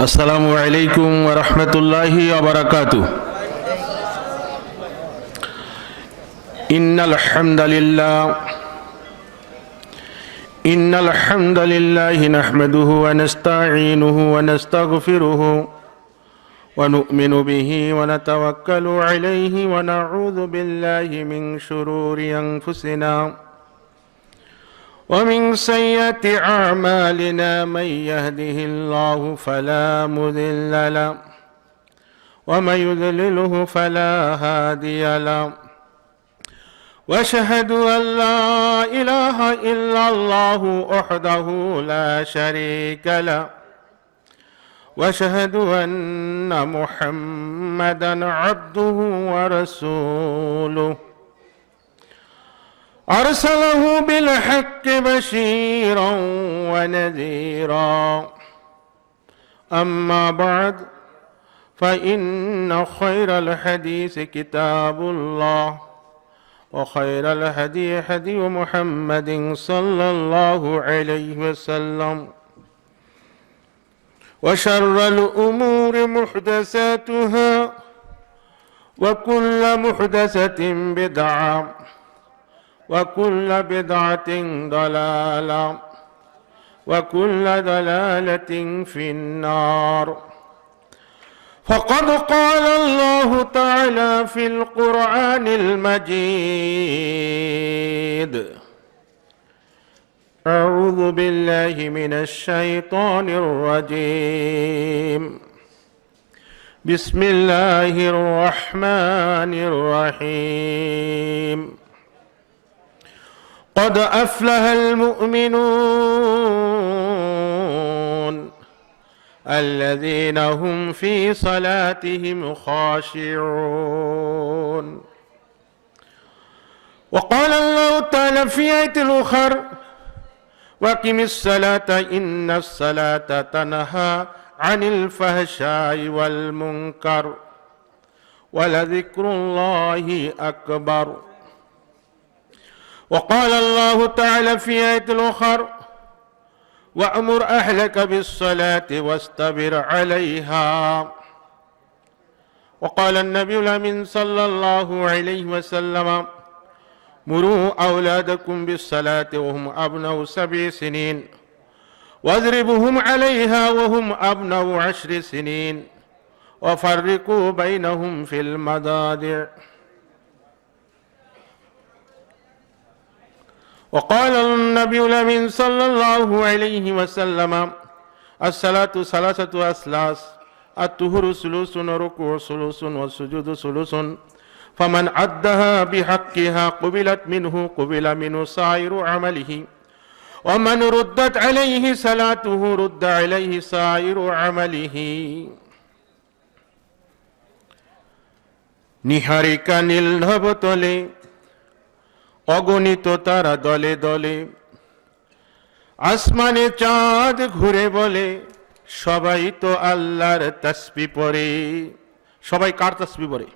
अस्सलामु अलैकुम व रहमतुल्लाहि व बरकातुहू। इन्नल हम्दलिल्लाहि नहमदुहु व नस्तईनुहु व नस्तगफिरुहु व नु'मिनु बिही व नतवक्कलु अलैहि व नऊज़ु बिल्लाहि मिन शुरूरि अनफुसिना वमिन सय्यिआति अअमालिना मन यहदिहिल्लाहु फला मुदिल्ल लहु व मन युद्लिलहु फला हादिय लहु वअशहदु अन ला इलाहा इल्लल्लाहु वहदहु ला शरीक लहु वअशहदु अन्न मुहम्मदन अब्दुहु व रसूलुहु अरसलहु बिलहक्कि बशीरन व नज़ीरा अम्मा बअद फ़इन्न खैरल हदीस किताबुल्लाह व खैरल हदी हदी मुहम्मदिन सल्लल्लाहु अलैहि वसल्लम व शर्रल उमूरि मुहदसातुहा व कुल्ल मुहदसतिन बिदअह वकुल्ल बिदअतिन दलाला वकुल्ल दलालतिन फिन्नार फ़क़द क़ाल अल्लाहु तआला फ़िल क़ुरआनिल मजीद अऊज़ु बिल्लाहि मिनश शैतानिर रजीम बिस्मिल्लाहिर रहमानिर रहीम क़द अफ़्लहल मुअमिनून अल्लज़ीना हुम फ़ी सलातिहिम ख़ाशिऊन वक़ाल अल्लाहु तआला फ़ी आयतिल उख़र वक़िमिस्सलाता इन्नस्सलाता तनहा अनिल फ़हशाइ वल मुनकर वलज़िक्रुल्लाहि अकबर वक़ाल अल्लाहु तआला फ़ी आयतिल उख़र वअमुर अहलक बिस्सलाति वस्तबिर अलैहा वक़ाल अन्नबियुल अमीन सल्लल्लाहु अलैहि वसल्लम मुरू औलादकुम बिस्सलाति वहुम अब्नाउ सब'i सिनीन वज़रिबूहुम अलैहा वहुम अब्नाउ 10 सिनीन वफ़र्रिक़ू बैनहुम फ़िल मदाजिअ वक़ाल अन्नबियुल अमीन सल्लल्लाहु अलैहि वसल्लम अस्सलातु सलासतु अस्लास अत्तुहुरु सुलुसुन रुकुअ सुलुसुन वस्सुजूदु सुलुसुन फमन अद्दहा बिहक्किहा क़ुबिलत मिन्हु साइरु अमलिही वमन रुद्दत अलैहि सलातुहु रुद्द अलैहि साइरु अमलिही। निहारिका नीलनभ तले অগণিত তারা দলে দলে আসমানে চাঁদ ঘুরে বলে সবাই তো আল্লাহর তাসবিহ পড়ে। সবাই কার তাসবিহ পড়ে?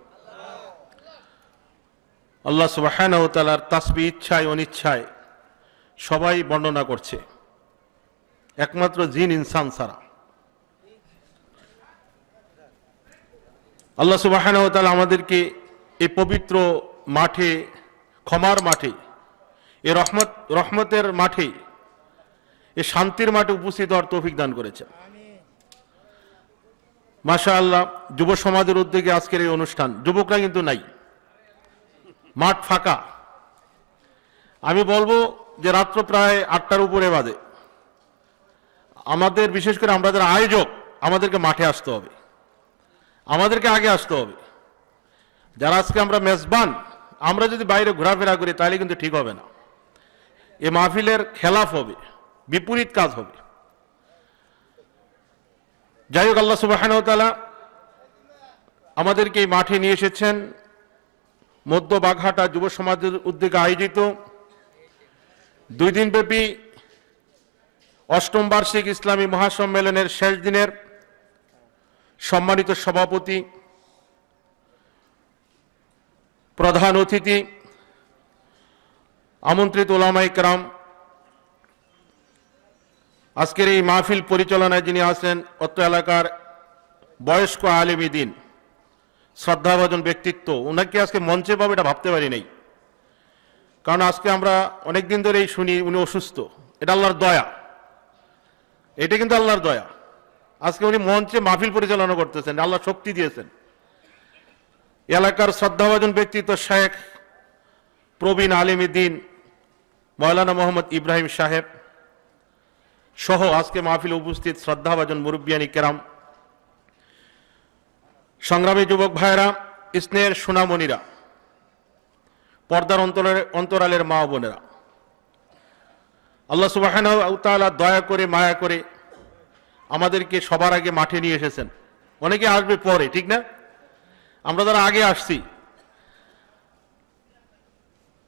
আল্লাহ সুবহানাহু ওয়া তাআলার তাসবিহ ইচ্ছায় অনিচ্ছায় সবাই বর্ণনা করছে, একমাত্র জিন ইনসান ছাড়া। আল্লাহ সুবহানাহু ওয়া তাআলা আমাদেরকে এই পবিত্র মাঠে, ক্ষমার মাঠে, এ রহমতের মাঠে, এ শান্তির মাঠে উপস্থিত হওয়ার তৌফিক দান করেছেন। মাশাআল্লাহ, যুব সমাজের উদ্যোগে আজকের এই অনুষ্ঠান। যুবকরা কিন্তু নাই, মাঠ ফাঁকা। আমি বলবো যে রাত্র প্রায় 8টার উপরে বাজে। আমাদের, বিশেষ করে আমরা যারা আয়োজক, আমাদেরকে মাঠে আসতে হবে, আমাদেরকে আগে আসতে হবে। যারা আজকে আমরা মেজবান, আমরা যদি বাইরে ঘোরাফেরা করি তাহলে কিন্তু ঠিক হবে না। এ মাহফিলের খেলাফ হবে, বিপরীত কাজ হবে। যাই হোক, আল্লাহ সুবহানাহু ওয়া তাআলা আমাদেরকে এই মাঠে নিয়ে এসেছেন মধ্য বাঘাটা যুব সমাজের উদ্যোগে আয়োজিত 2 দিনব্যাপী 8ম বার্ষিক ইসলামী মহাসম্মেলনের শেষ দিনের সম্মানিত সভাপতি, প্রধান অতিথি, আমন্ত্রিত উলামায়ে কেরাম, আজকের এই মাহফিল পরিচালনায় যিনি আছেন অত্র এলাকার বয়স্ক আলেমী দ্বীন, শ্রদ্ধাভাজন ব্যক্তিত্ব, ওনাকে আজকে মঞ্চে পাবো এটা ভাবতে পারি নাই। কারণ আজকে আমরা অনেকদিন ধরেই শুনি উনি অসুস্থ, এটা আল্লাহর দয়া, এটা কিন্তু আল্লাহর দয়া। আজকে উনি মঞ্চে মাহফিল পরিচালনা করতেছেন, আল্লাহ শক্তি দিয়েছেন। এলাকার শ্রদ্ধাভাজন ব্যক্তিত্ব শেখ প্রবীণ আলেমী দ্বীন মৌলানা মোহাম্মদ ইব্রাহিম সাহেব সহ আজকে মাহফিলে উপস্থিত শ্রদ্ধাভাজন মুরব্বিয়ানি কেরাম, সংগ্রামী যুবক ভাইয়েরা, স্নেহের সোনামণিরা, পর্দার অন্তরালের মা বোনেরা, আল্লাহ সুবহানাহু ওয়া তাআলা দয়া করে মায়া করে আমাদেরকে সবার আগে মাঠে নিয়ে এসেছেন। অনেকে আসবে পরে, ঠিক না? আমরা যারা আগে আসছি,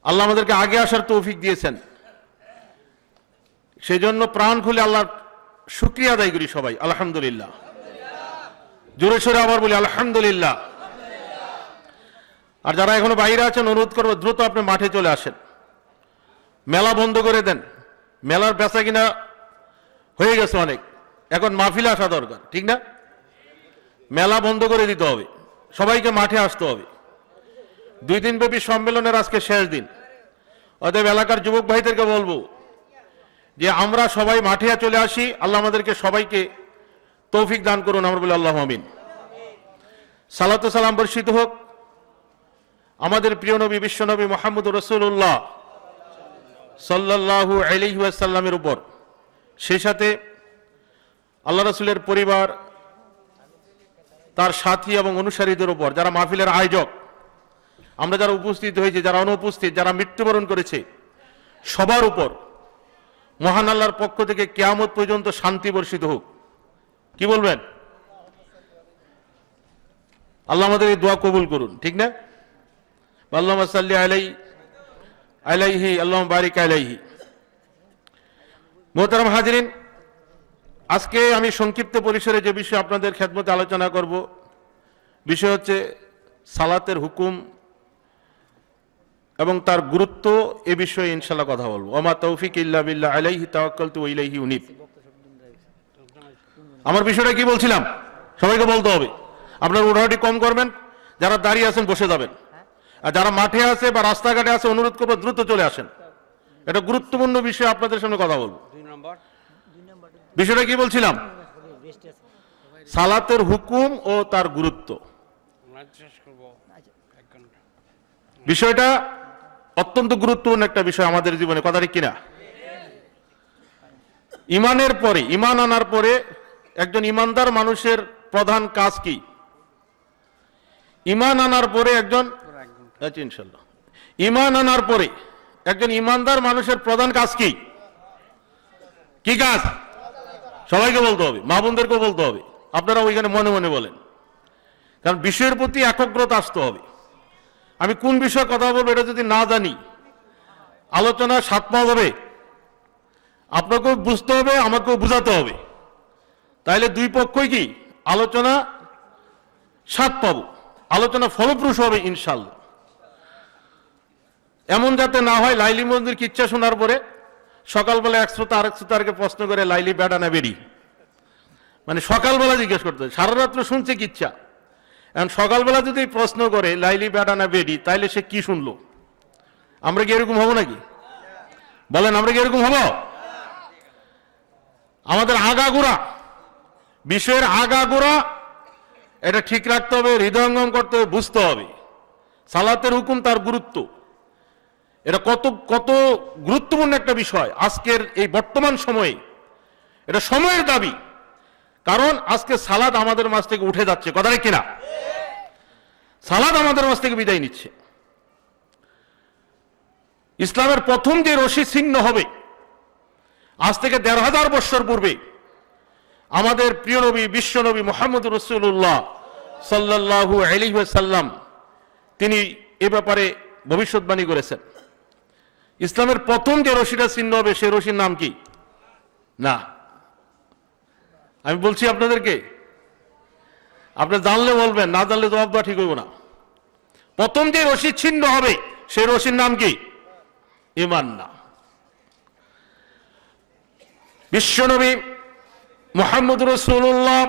আল্লাহ আমাদেরকে আগে আসার তৌফিক দিয়েছেন, সেই জন্য প্রাণ খুলে আল্লাহর শুকরিয়া আদায় করি সবাই, আলহামদুলিল্লাহ। জোরে সোরে আবার বলি আলহামদুলিল্লাহ। আর যারা এখনো বাইরে আছেন, অনুরোধ করবো দ্রুত আপনি মাঠে চলে আসেন, মেলা বন্ধ করে দেন। মেলার বেচা কিনা হয়ে গেছে অনেক, এখন মাহফিলে আসা দরকার, ঠিক না? মেলা বন্ধ করে দিতে হবে, সবাইকে মাঠে আসতে হবে। 2 দিনব্যাপী সম্মেলনের আজকে শেষ দিন। অতএব এলাকার যুবক ভাইদেরকে বলবো যে আমরা সবাই মাঠে চলে আসি, আল্লাহ আমাদেরকে সবাইকে তৌফিক দান করুন, আমরা বলি আল্লাহু আমিন। সালাত ও সালাম বর্ষিত হোক আমাদের প্রিয় নবী বিশ্বনবী মুহাম্মদুর রাসূলুল্লাহ সাল্লাল্লাহু আলাইহি ওয়াসাল্লামের উপর, সেই সাথে আল্লাহ রাসূলের পরিবার, তার সাথী এবং অনুসারীদের উপর, যারা মাহফিলের আয়োজক, আমরা যারা উপস্থিত হয়েছি, যারা অনুপস্থিত, যারা মৃত্যুবরণ করেছে, সবার উপর মহান আল্লাহর পক্ষ থেকে কিয়ামত পর্যন্ত শান্তি বর্ষিত হোক। কি বলবেন? আল্লাহ আমাদের এই দোয়া কবুল করুন, ঠিক না? আল্লাহুম্মা সাল্লি আলাইহি আল্লাহুম্মা বারিক আলাইহি। মোহতারাম হাজিরিন, আজকে আমি সংক্ষিপ্ত পরিসরে যে বিষয়ে আপনাদের খেদমতে আলোচনা করব, বিষয় হচ্ছে সালাতের হুকুম এবং তার গুরুত্ব। এ বিষয়ে ইনশাআল্লাহ কথা বলবো। ওমা তৌফিক ইল্লা বিল্লাহ, আলাইহি তাওয়াক্কালতু ওয়া ইলাইহি উনীব। আমার বিষয়টা কি বলছিলাম সবাইকে বলতে হবে। আপনার উড়াউড়ি কম করবেন, যারা দাঁড়িয়ে আছেন বসে যাবেন, আর যারা মাঠে আছে বা রাস্তাঘাটে আছে অনুরোধ করবো দ্রুত চলে আসেন। এটা গুরুত্বপূর্ণ বিষয়, আপনাদের সামনে কথা বলবো। বিষয়টা কি বলছিলাম? সালাতের হুকুম ও তার গুরুত্ব। বিষয়টা অত্যন্ত গুরুত্বপূর্ণ একটা বিষয় আমাদের জীবনে, কথা ঠিক কিনা? ইমানের পরে, ইমান আনার পরে একজন ইমানদার মানুষের প্রধান কাজ কি? ইমান আনার পরে একজন, ইনশাআল্লাহ, ইমান আনার পরে একজন ইমানদার মানুষের প্রধান কাজ কি? কি কাজ? সবাইকে বলতে হবে, মা বোনদেরকেও বলতে হবে। আপনারা ওইখানে মনে মনে বলেন, কারণ বিষয়ের প্রতি একগ্রতা আসতে হবে। আমি কোন বিষয়ে কথা বলবো এটা যদি না জানি, আলোচনা স্বাদ পাওয়া যাবে? আপনাকেও বুঝতে হবে, আমাকেও বুঝাতে হবে, তাইলে দুই পক্ষই কি আলোচনা স্বাদ পাবো, আলোচনা ফলপ্রসূ হবে ইনশাল্লাহ। এমন যাতে না হয় লাইলি মন্দির কিচ্ছা শোনার পরে সকালবেলা এক শ্রোতা আরেক শ্রোতাকে প্রশ্ন করে লাইলি বেড়া না বেরি, মানে সকালবেলা জিজ্ঞেস করতে, সারা রাত্র শুনছে কিচ্ছা, এখন সকালবেলা যদি প্রশ্ন করে লাইলি বেড়া না বেরি, তাইলে সে কি শুনলো? আমরা কি এরকম হবো নাকি? বলেন, আমরা কি এরকম হবো? আমাদের আগাগোড়া, বিষয়ের আগাগোড়া এটা ঠিক রাখতে হবে, হৃদয়ঙ্গম করতে হবে, বুঝতে হবে সালাতের হুকুম, তার গুরুত্ব। এটা কত কত গুরুত্বপূর্ণ একটা বিষয় আজকের এই বর্তমান সময়ে। এটা সময়ের দাবি, কারণ আজকে সালাত আমাদের মাঝ থেকে উঠে যাচ্ছে, কথা ঠিক কিনা? সালাত আমাদের মাঝ থেকে বিদায় নিচ্ছে। ইসলামের প্রথম যে রশি ছিন্ন হবে আজ থেকে ১৫০০ বছর পূর্বে আমাদের প্রিয় নবী বিশ্বনবী মুহাম্মদুর রাসূলুল্লাহ সাল্লাল্লাহু আলাইহি ওয়াসাল্লাম তিনি এ ব্যাপারে ভবিষ্যৎবাণী করেছেন। ইসলামের প্রথম যে রশিটা ছিন্ন হবে সেই রশির নাম কি? না, আমি বলছি আপনাদেরকে, আপনি জানলে বলবেন, না জানলে জবাব দেওয়া ঠিক হইব না। প্রথম যে রশি ছিন্ন হবে সেই রশির নাম কি? ঈমান না। বিশ্বনবী মুহাম্মদ রাসূলুল্লাহ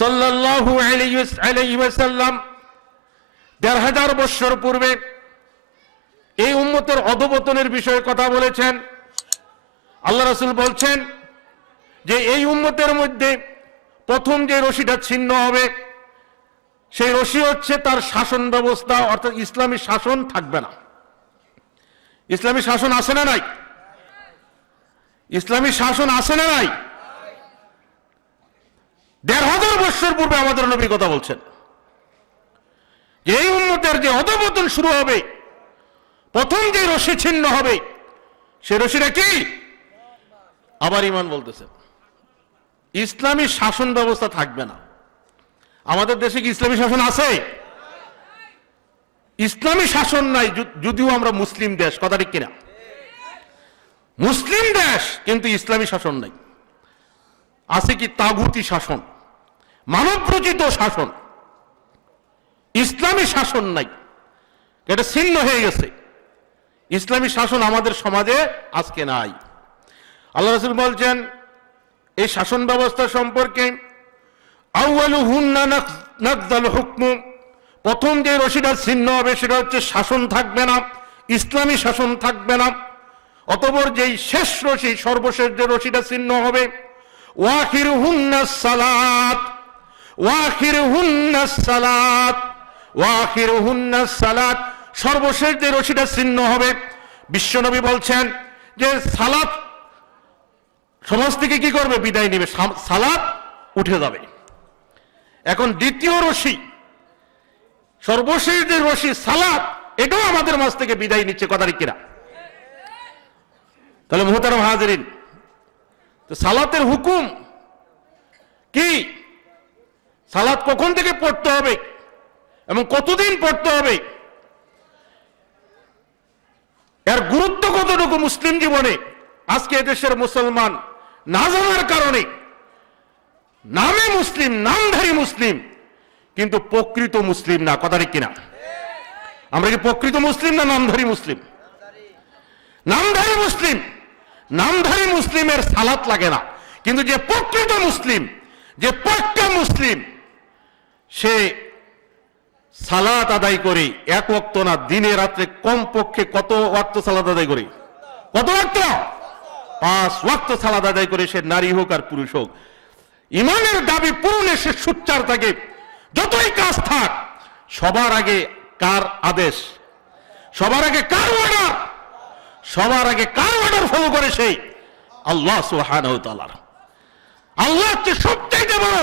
সাল্লাল্লাহু আলাইহি ওয়াসাল্লাম ১৫০০ বছর পূর্বে এই উম্মতের অধঃপতনের বিষয়ে কথা বলেছেন। আল্লাহ রাসূল বলছেন যে এই উম্মতের মধ্যে প্রথম যে রশিটা ছিন্ন হবে সেই রশি হচ্ছে তার শাসন ব্যবস্থা, অর্থাৎ ইসলামী শাসন থাকবে না। ইসলামী শাসন আছে না নাই? ইসলামী শাসন আছে না নাই? ১৫০০ বছর পূর্বে আমাদের নবী কথা বলছেন যে এই উম্মতের যে অধঃপতন শুরু হবে, প্রথম যে রশি ছিন্ন হবে সে রশিটা কি? আবার ঈমান বলতেছেন ইসলামী শাসন ব্যবস্থা থাকবে না। আমাদের দেশে কি ইসলামী শাসন আছে? ইসলামী শাসন নাই, যদিও আমরা মুসলিম দেশ, কথা ঠিক কিনা? মুসলিম দেশ, কিন্তু ইসলামী শাসন নাই। আছে কি? তাগুতি শাসন, মানব রচিত শাসন, ইসলামী শাসন নাই। এটা ছিন্ন হয়ে গেছে। ইসলামী শাসন আমাদের সমাজে আজকে নাই। আল্লাহ রাসূল বলছেন এই শাসন ব্যবস্থা সম্পর্কে, আউয়ালুহুন্না নাকযাল হুকমু, প্রথম যে রশিটা ছিন্ন হবে সেটা হচ্ছে শাসন থাকবে না, ইসলামী শাসন থাকবে না। অতঃপর যেই শেষ রশি, সর্বশেষ যে রশিটা ছিন্ন হবে, ওয়াখিরুহুন্নাস সালাত, ওয়াখিরুহুন্নাস সালাত, ওয়াখিরুহুন্নাস সালাত, সর্বশেষ যে রশিটা ছিন্ন হবে, বিশ্বনবী বলছেন যে সালাত সমাজ থেকে কি করবে? বিদায় নেবে, সালাত উঠে যাবে। এখন দ্বিতীয় রশি, সর্বশেষ যে রশি সালাত, এটাও আমাদের মাঝ থেকে বিদায় নিচ্ছে, কথা ঠিক কিনা? তাহলে মুহতারাম হাজিরিন, তো সালাতের হুকুম কি? সালাত কখন থেকে পড়তে হবে এবং কতদিন পড়তে হবে, এর গুরুত্ব কতটুকু মুসলিম জীবনে আজকে এদেশের মুসলমান না জানার কারণে নামে মুসলিম, নামধারী মুসলিম, কিন্তু প্রকৃত মুসলিম না, কথা ঠিক কিনা? আমরা কি প্রকৃত মুসলিম না নামধারী মুসলিম? নামধারী মুসলিম। নামধারী মুসলিমের সালাত লাগে না, কিন্তু যে প্রকৃত মুসলিম, যে পাক্কা মুসলিম, সে সালাত আদায় করে এক ওয়াক্ত না, দিনে রাত্রে কমপক্ষে কত ওয়াক্ত সালাত আদায় করে? কত ওয়াক্ত? 5 ওয়াক্ত সালাত আদায় করে, সে নারী হোক আর পুরুষ হোক। ইমানের দাবি পূরণে সে সোচ্চার থাকে। যতই কাজ থাক, সবার আগে কার আদেশ? সবার আগে কার অর্ডার? সবার আগে কার অর্ডার ফলো করে? সেই আল্লাহ সুবহানাহু ওয়া তাআলা। আল্লাহ হচ্ছে সবচাইতে বড়।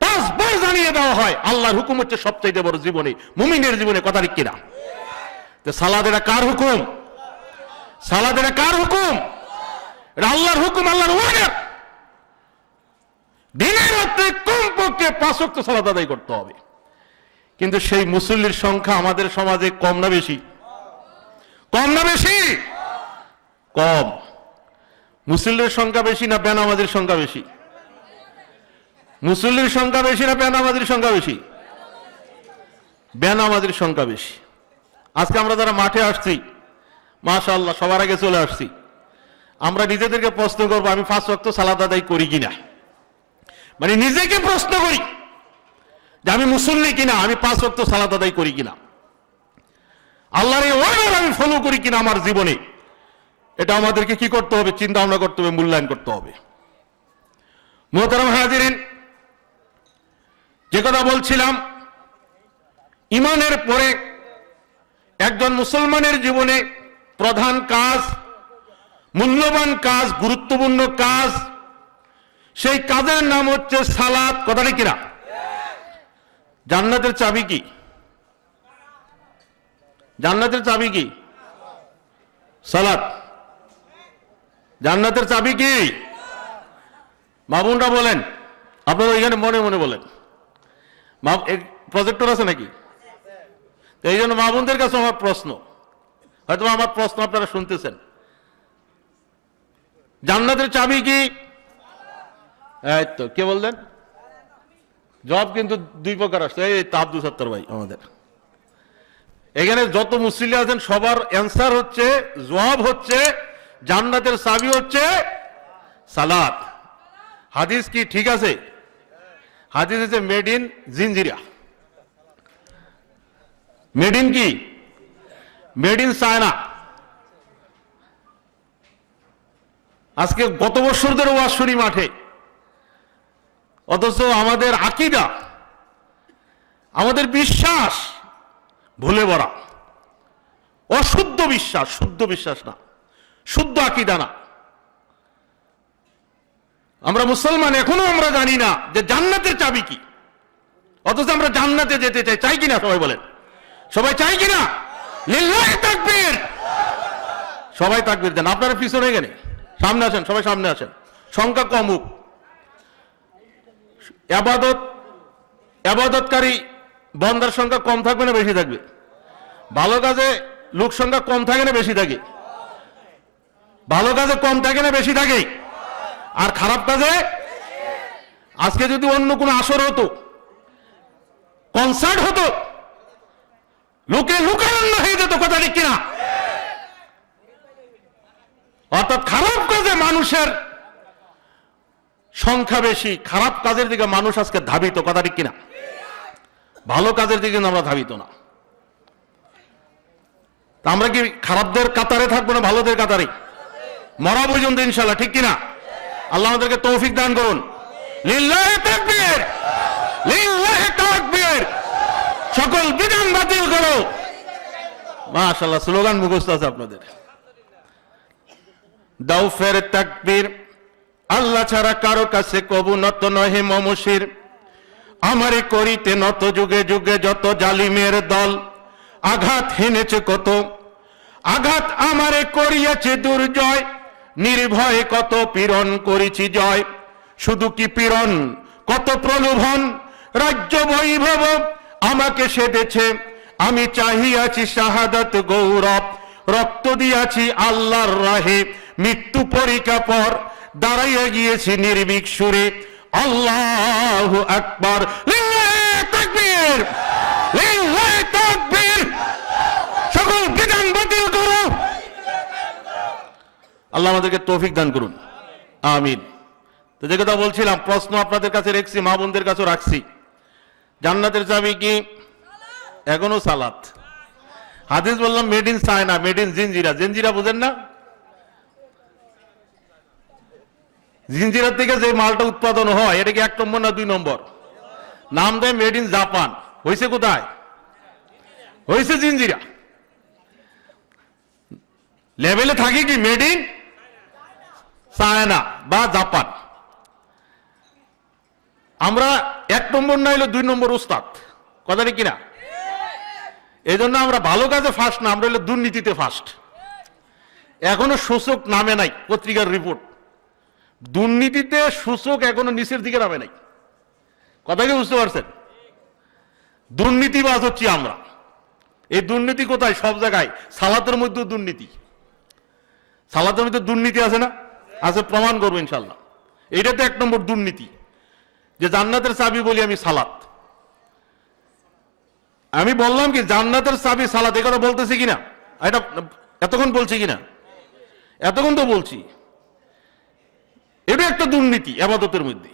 5 বার জানিয়ে দেওয়া হয় আল্লাহর হুকুম হচ্ছে সবচাইতে বড় জীবনে, মুমিনের জীবনে, কথা ঠিক কিনা? তো সালাত এটা কার হুকুম? সালাত এটা কার হুকুম? এটা আল্লাহর হুকুম, আল্লাহর অর্ডার। দিনে রাত্রে কমপক্ষে 5 ওয়াক্ত সালাত আদায় করতে হবে। কিন্তু সেই মুসল্লির সংখ্যা আমাদের সমাজে কম না বেশি? কম না বেশি? কম। মুসল্লির সংখ্যা বেশি না বেনামাজির সংখ্যা বেশি? মুসল্লির সংখ্যা বেশি না বেনামাজির সংখ্যা বেশি? বেনামাজির সংখ্যা বেশি। আজকে আমরা যারা মাঠে আসছি, মাশাআল্লাহ সবার আগে চলে আসছি, আমরা নিজেদেরকে প্রশ্ন করবো আমি 5 ওয়াক্ত সালাত আদায় করি কিনা। মানে নিজেকে প্রশ্ন করি যে আমি মুসল্লি কিনা, আমি 5 ওয়াক্ত সালাত আদায় করি কিনা, আল্লাহর এই অর্ডার আমি ফলো করি কিনা আমার জীবনে। এটা আমাদেরকে কি করতে হবে? চিন্তা ভাবনা করতে হবে, মূল্যায়ন করতে হবে। মুহতারাম হাজিরিন, যে কথা বলছিলাম, ঈমানের পরে একজন মুসলমানের জীবনে প্রধান কাজ, মূল্যবান কাজ, গুরুত্বপূর্ণ কাজ, সেই কাজের নাম হচ্ছে সালাত, কথা ঠিক কিনা? জান্নাতের চাবি কি? জান্নাতের চাবি কি? সালাত। জান্নাতের চাবি কি? মামুনরা বলেন, আপনারা এখানে মনে মনে বলেন। প্রজেক্টর আছে নাকি? এই জন্য মামুনদের কাছে আমার প্রশ্ন, হয়তো আমার প্রশ্ন আপনারা শুনতেছেন। জান্নাতের চাবি কি? এই তো কে বললেন? জবাব কিন্তু 2 প্রকার আসছে। এই তো আব্দুল সত্তার ভাই আমাদের এখানে যত মুসল্লি আছেন সবার অ্যান্সার হচ্ছে, জবাব হচ্ছে, জান্নাতের চাবি হচ্ছে সালাদ। হাদিস কি ঠিক আছে? হাদিস হচ্ছে made in Jinjira, made in কি, মেড ইন চায়না। আজকে গত বছর ধরে ওয়াজ শুনি মাঠে, অথচ আমাদের আকীদা, আমাদের বিশ্বাস ভুলে ভরা, অশুদ্ধ বিশ্বাস, শুদ্ধ বিশ্বাস না, শুদ্ধ আকীদা না। আমরা মুসলমান, এখনো আমরা জানি না যে জান্নাতের চাবি কি, অথচ আমরা জান্নাতে যেতে চাই। চাই কিনা সবাই বলেন? সবাই চাই কিনা? লিল্লাহি তাকবীর। সবাই তাকবীর দেন। আপনারা পিছনে গেলে সামনে আসেন, সবাই সামনে আসেন। সংখ্যা কম হোক, আবাদতকারী বন্দার সংখ্যা কম থাকবে না বেশি থাকবে? ভালো কাজে লোক সংখ্যা কম থাকে না বেশি থাকে? ভালো কাজে কম থাকে না বেশি থাকে? আর খারাপ কাজে? আজকে যদি অন্য কোনো আসর হতো, কনসার্ট হতো, লোকে লোকারণ্য হয়ে যেত, কথা ঠিক কিনা? অর্থাৎ খারাপ কাজে মানুষের সংখ্যা বেশি, খারাপ কাজের দিকে মানুষ আজকে ধাবিত, কথা ঠিক কিনা? ভালো কাজের দিকে আমরা ধাবিত না। তা আমরা কি খারাপদের কাতারে থাকবো না ভালোদের কাতারে? মরা পর্যন্ত ইনশাল্লাহ, ঠিক কিনা? আল্লাহ আমাদেরকে তৌফিক দান করুন। লিল্লাহি তাকবীর, লিল্লাহি তাকবীর। সকল বিধান বাতিল করো। মাশাআল্লাহ, স্লোগান মুখস্থ আছে আপনাদের। দাও ফের তাকবীর, আল্লাহ ছাড়া কারো কাছে কবু নত নহে মমশির। আমারে করিতে নত যুগে যুগে যত জালিমের দল। আঘাত হেনেছে কত, আঘাত আমারে করিয়াছে দুর্জয়। নির্ভয়ে কত পীড়ন করেছি জয়। শুধু কি পীড়ন, কত প্রলোভন, রাজ্য বৈভব আমাকে সেধেছে। আমি চাহিয়াছি শাহাদাত গৌরব, রক্ত দিয়াছি আল্লাহর রাহে। মৃত্যু পরীক্ষা পর দাঁড়াইয়া গিয়েছি নির্ভীক সুরে। আল্লাহু আকবার, লিল্লাহি তাকবীর, লিল্লাহি তাকবীর। সকল বিধান বাতিল করো। আল্লাহ আমাদেরকে তৌফিক দান করুন, আমিন। তো যে কথা বলছিলাম, প্রশ্ন আপনাদের কাছে রেখেছি, মা বোনদের কাছে রাখছি। জান্নাতের চাবি কি? এখনো সালাত। হাদিস বললাম made in China, made in Jinjira. Jinjira বুঝেন না? জিঞ্জিরার থেকে যে মালটা উৎপাদন হয়, এটা কি 1 নম্বর না 2 নম্বর? নাম দেয় মেড ইন জাপান। হয়েছে কোথায়? হয়েছে জিঞ্জিরা। লেভেলে থাকে কি মেড ইন চায়না বা জাপান। আমরা 1 নম্বর না হইলে 2 নম্বর উস্তাদ, কথাটা কিনা? এই জন্য আমরা ভালো কাজে ফার্স্ট না, আমরা হইলে দুর্নীতিতে ফার্স্ট। এখনো সূচক নামে নাই, পত্রিকার রিপোর্ট। দুর্নীতিতে সূচক এখনো নিচের দিকে নামে নাই, কথা কি বুঝতে পারছেন? দুর্নীতিবাজ হচ্ছি আমরা। এই দুর্নীতি কোথায়? সব জায়গায়। সালাতের মধ্যে দুর্নীতি, সালাতের মধ্যে দুর্নীতি আছে না? আছে, প্রমাণ করবো ইনশাল্লাহ। এটা তো 1 নম্বর দুর্নীতি, যে জান্নাতের চাবি বলি আমি সালাত। আমি বললাম কি জান্নাতের চাবি সালাত, এই কথা বলতেছি কিনা? এটা এতক্ষণ বলছি কিনা? এতক্ষণ তো বলছি। এটা একটা দুর্নীতি ইবাদতের মধ্যে,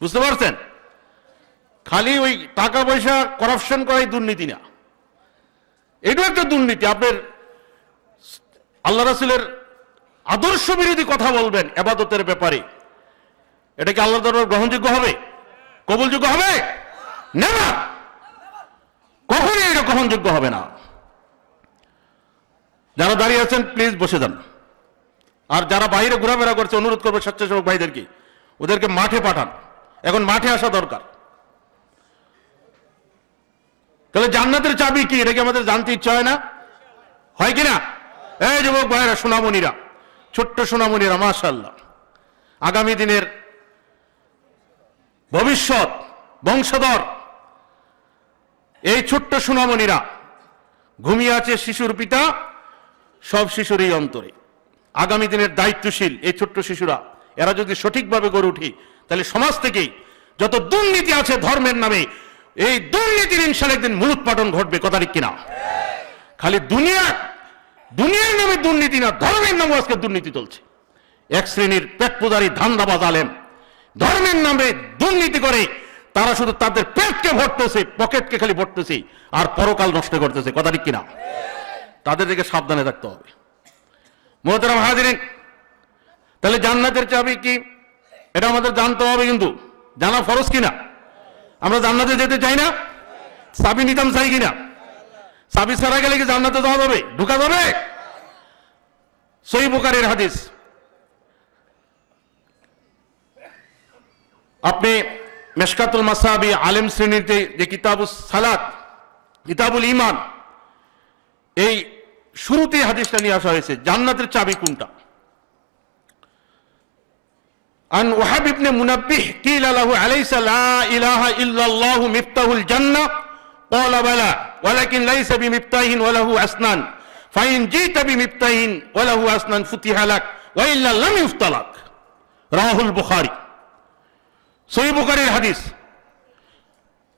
বুঝতে পারছেন? খালি ওই টাকা পয়সা করাপশন করাই দুর্নীতি না, এটা একটা দুর্নীতি। আপনার আল্লাহ রাসূলের আদর্শ বিরোধী কথা বলবেন ইবাদতের ব্যাপারে, এটা কি আল্লাহর দরবারে গ্রহণযোগ্য হবে? কবুলযোগ্য হবে না? কখনই এটা গ্রহণযোগ্য হবে না। যারা দাঁড়িয়ে আছেন প্লিজ বসে যান। আর যারা বাইরে ঘোরাফেরা করছে, অনুরোধ করবে স্বেচ্ছাসেবক ভাইদেরকে, ওদেরকে মাঠে পাঠান। এখন মাঠে আসা দরকার। তাহলে জান্নাতের চাবি কি, এটা কি আমাদের জানতে ইচ্ছা হয় না? হয় কিনা? এই যুবক ভাইরা, সোনামণিরা, ছোট্ট সোনামণিরা, মাশাআল্লাহ, আগামী দিনের ভবিষ্যৎ বংশধর, এই ছোট্ট সোনামণিরা ঘুমিয়ে আছে শিশুর পিতা সব শিশুরই অন্তরে। আগামী দিনের দায়িত্বশীল এই ছোট্ট শিশুরা, এরা যদি সঠিকভাবে গড়ে উঠে, তাহলে সমাজ থেকেই যত দুর্নীতি আছে ধর্মের নামে, এই দুর্নীতির ইনশাআল্লাহ একদিন মূলোৎপাটন ঘটবে, কথা ঠিক কিনা? খালি দুনিয়ার নামে দুর্নীতি না, ধর্মের নামে আজকে দুর্নীতি চলছে। এক শ্রেণীর পেটপূজারী ধান্দাবাজ আলেম ধর্মের নামে দুর্নীতি করে তারা শুধু তাদের পেটকে ভরতেছে, পকেটকে খালি ভরতেছে আর পরকাল নষ্ট করতেছে। কথা ঠিক কিনা? তাদের থেকে সাবধানে থাকতে হবে। মোহতারাম হাজিরিন, তাহলে জান্নাতের চাবি কি এটা আমাদের জানতে হবে, কিন্তু জানা ফরজ কিনা? আমরা জান্নাতে যেতে চাই না? চাবি নিতাম চাই কিনা? চাবি ছাড়া গেলে কি জান্নাতে যাওয়া যাবে, ঢোকা যাবে? সহিহ বুখারীর হাদিস, আপনি মিশকাতুল মাসাবি আলেম শ্রেণীতে যে কিতাবুস সালাত, কিতাবুল ঈমান, এই শুরুতে হাদিসটা নিয়ে আসা হয়েছে জান্নাতের চাবি কোনটা। আন ওয়াহাব ইবনে মুনাব্বিহ কিলা লাহু আলাইসা লা ইলাহা ইল্লাল্লাহু মিফতাহুল জান্নাহ ক্বালা বালা ওয়ালাকিন লাইসা বিমিফতাহিন ওয়া লাহু আসনান ফাইন জিতা বিমিফতাহিন ওয়া লাহু আসনান ফুতিহা লাক ওয়া ইল্লা লাম ইফতালাক। রাহুল বুখারী, সহিহ বুখারীর হাদিস।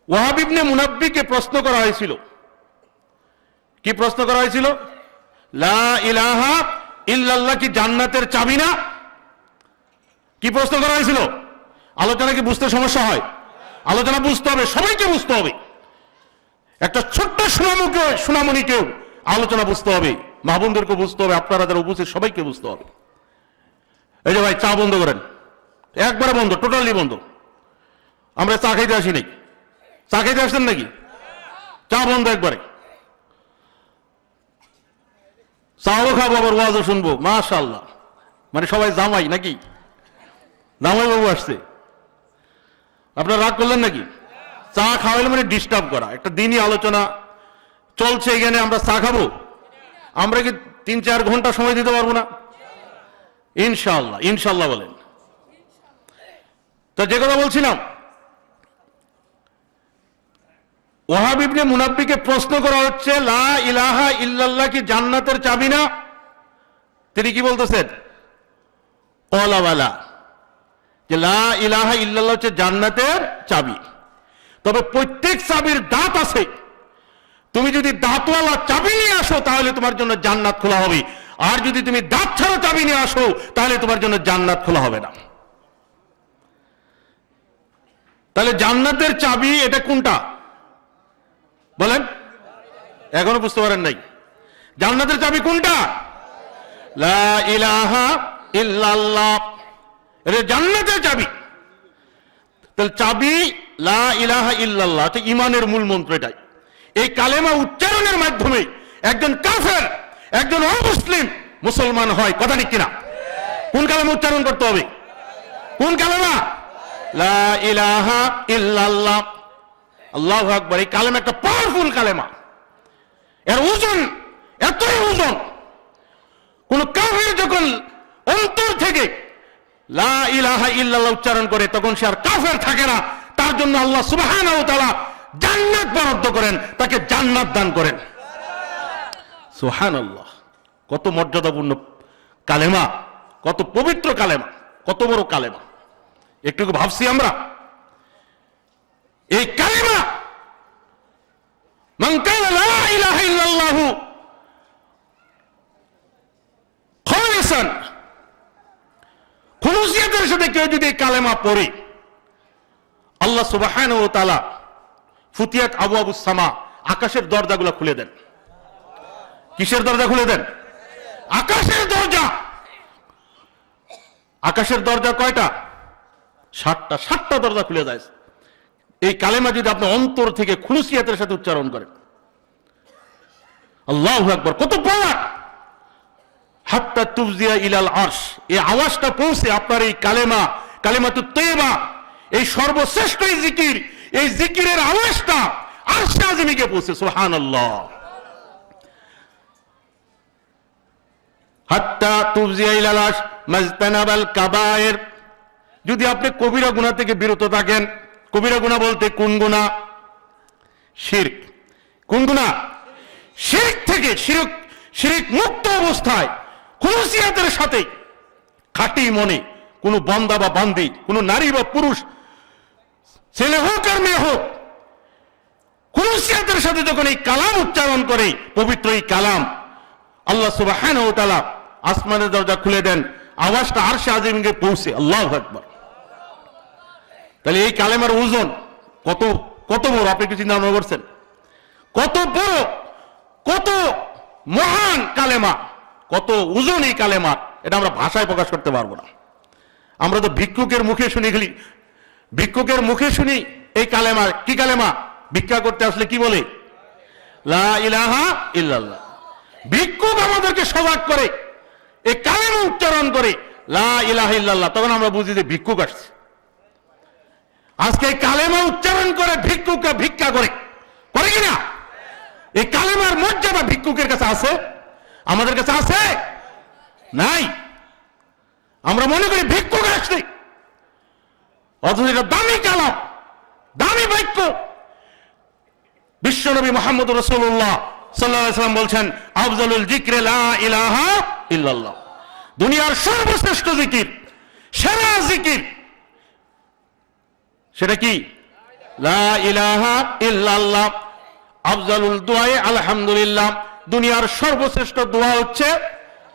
ওয়াহাব ইবনে মুনাব্বিহকে প্রশ্ন করা হয়েছিল, কি প্রশ্ন করা হয়েছিল? লা ইলাহা ইল্লাল্লাহ কি জান্নাতের চাবি না? কি প্রশ্ন করা হয়েছিল? আলোচনা কি বুঝতে সমস্যা হয়? আলোচনা বুঝতে হবে, সবাইকে বুঝতে হবে। একটা ছোট্ট সুনামণিকেও আলোচনা বুঝতে হবে, মা বোনদেরকে বুঝতে হবে, আপনারা যারা উপস্থিত সবাইকে বুঝতে হবে। এই যে ভাই, চা বন্ধ করেন, একবারে বন্ধ, টোটালি বন্ধ। আমরা চা খাইতে আসি নাই, চা খাইতে আসছেন নাকি? চা বন্ধ একবারে। চাও খাবো আবার ওয়াজও শুনবো, মাশাআল্লাহ। মানে সবাই জামাই নাকি? জামাই বাবু আসছে, আপনারা রাগ করলেন নাকি? চা খাওয়াইলে মানে ডিস্টার্ব করা। একটা দিনই আলোচনা চলছে, এখানে আমরা চা খাবো? আমরা কি 3-4 ঘন্টা সময় দিতে পারবো না? ইনশাআল্লাহ, ইনশাআল্লাহ বলেন। তো যে কথা বলছিলাম, ওয়াহাব ইবনে মুনাব্বিহকে প্রশ্ন করা হচ্ছে লা ইলাহা ইল্লাল্লাহ কি জান্নাতের চাবি না? তিনি কি বলতেছেন? ক্বালা বালা, যে লা ইলাহা ইল্লাল্লাহ হচ্ছে জান্নাতের চাবি। তবে প্রত্যেক চাবির দাঁত আছে, তুমি যদি দাঁতওয়ালা চাবি নিয়ে আসো তাহলে তোমার জন্য জান্নাত খোলা হবে, আর যদি তুমি দাঁত ছাড়া চাবি নিয়ে আসো তাহলে তোমার জন্য জান্নাত খোলা হবে না। তাহলে জান্নাতের চাবি এটা কোনটা বলেন? এখনো বুঝতে পারেন নাই? জান্নাতের চাবি কোনটা? লা ইলাহা ইল্লাল্লাহ, এটা জান্নাতের চাবি। তাহলে চাবি লা ইলাহা ইল্লাল্লাহ, এটা ঈমানের মূল মন্ত্র। এটাই, এই কালেমা উচ্চারণের মাধ্যমে একজন কাফের, একজন অমুসলিম মুসলমান হয়। কথা ঠিক কিনা? কোন কালেমা উচ্চারণ করতে হবে? কোন কালেমা? লা ইলাহা ইল্লাল্লাহ। আল্লাহু আকবার। এই কালেমা একটা পাওয়ারফুল কালেমা, এর ওজন এতই ওজন, কোন কাফের যখন অন্তর থেকে লা ইলাহা ইল্লাল্লাহ উচ্চারণ করে তখন সে আর কাফের থাকে না, তার জন্য আল্লাহ সুবহানাহু ওয়া তাআলা জান্নাত বরাদ্দ করেন, তাকে জান্নাত দান করেন। সুবহানাল্লাহ, কত মর্যাদাপূর্ণ কালেমা, কত পবিত্র কালেমা, কত বড় কালেমা। একটু ভাবছি আমরা এই কালেমা, মান কালা লা ইলাহা ইল্লাল্লাহ খালিসান, খুলুসিয়াতের সাথে কেউ যদি কালেমা পড়ে, আল্লাহ সুবহানাহু ওয়া তাআলা ফুতিহাত আবওয়াবুস সামা, আকাশের দরজাগুলো খুলে দেন। কিসের দরজা খুলে দেন? আকাশের দরজা। আকাশের দরজা কয়টা? 7টা। 7টা দরজা খুলে যায় এই কালেমা যদি আপনি অন্তর থেকে খুলুসিয়াতের সাথে উচ্চারণ করেন। আল্লাহু আকবার, কত পাওয়ার! হাত্তা তুফজিয়া ইলাল আরশ, এই আওয়াজটা পৌঁছে আপনার এই কালেমা, কালেমাতুত তাইয়্যিবা, এই সর্বশ্রেষ্ঠ এই জিকির, এই জিকিরের আওয়াজটা আরশে আজিমে পৌঁছে। সুবহানাল্লাহ। হাত্তা তুফজিয়া ইলাল আরশ মাজতানাবাল কাবায়ের, যদি আপনি কবিরা গুনাহ থেকে বিরত থাকেন। কবিরা গুনাহ বলতে কোন গুনাহ? শিরক। কোন গুনাহ? শিরক থেকে, শিরক মুক্ত অবস্থায় খুলুসিয়াতের সাথে খাঁটি মনে কোন বান্দা বা বান্দি, কোন নারী বা পুরুষ, ছেলে হোক আর মেয়ে হোক, খুলুসিয়াতের সাথে যখন এই কালাম উচ্চারণ করে, পবিত্র এই কালাম, আল্লাহ সুবহানাহু ওয়া তাআলা আসমানের দরজা খুলে দেন, আওয়াজটা আরশে আজিমকে পৌঁছে। আল্লাহু আকবার। তাহলে এই কালেমার ওজন কত কত বড়, আপনি কি চিন্তা ভাবনা করছেন? কত বড়, কত মহান কালেমা, কত ওজন এই কালেমার, এটা আমরা ভাষায় প্রকাশ করতে পারবো না। আমরা তো ভিক্ষুকের মুখে শুনি, খালি ভিক্ষুকের মুখে শুনি এই কালেমা। কি কালেমা? ভিক্ষা করতে আসলে কি বলে? লা ইলাহা ইল্লাল্লাহ। ভিক্ষুক আমাদেরকে সজাগ করে, এই কালেমা উচ্চারণ করে লা ইলাহা ইল্লাল্লাহ, তখন আমরা বুঝি যে ভিক্ষুক আসছে। আজকে এই কালেমা উচ্চারণ করে ভিক্ষুকরা ভিক্ষা করে, করে কিনা? এই কালেমার মর্যাদা ভিক্ষুকের কাছে আছে? আমাদের কাছে আছে? নাই। আমরা মনে করি ভিক্ষুক আসছে, অথচ এটা দামি কালাম, দামি বাক্য। বিশ্বনবী মুহাম্মদ রাসূলুল্লাহ সাল্লাল্লাহু আলাইহি ওয়াসাল্লাম বলছেন, আফজালুল যিকরি লা ইলাহা ইল্লাল্লাহ। দুনিয়ার সর্বশ্রেষ্ঠ জিকির, সেরা জিকির, সেটা কি? লা ইলাহা ইল্লাল্লাহ। আফজালুল দুআয়ে আলহামদুলিল্লাহ। দুনিয়ার সর্বশ্রেষ্ঠ দোয়া হচ্ছে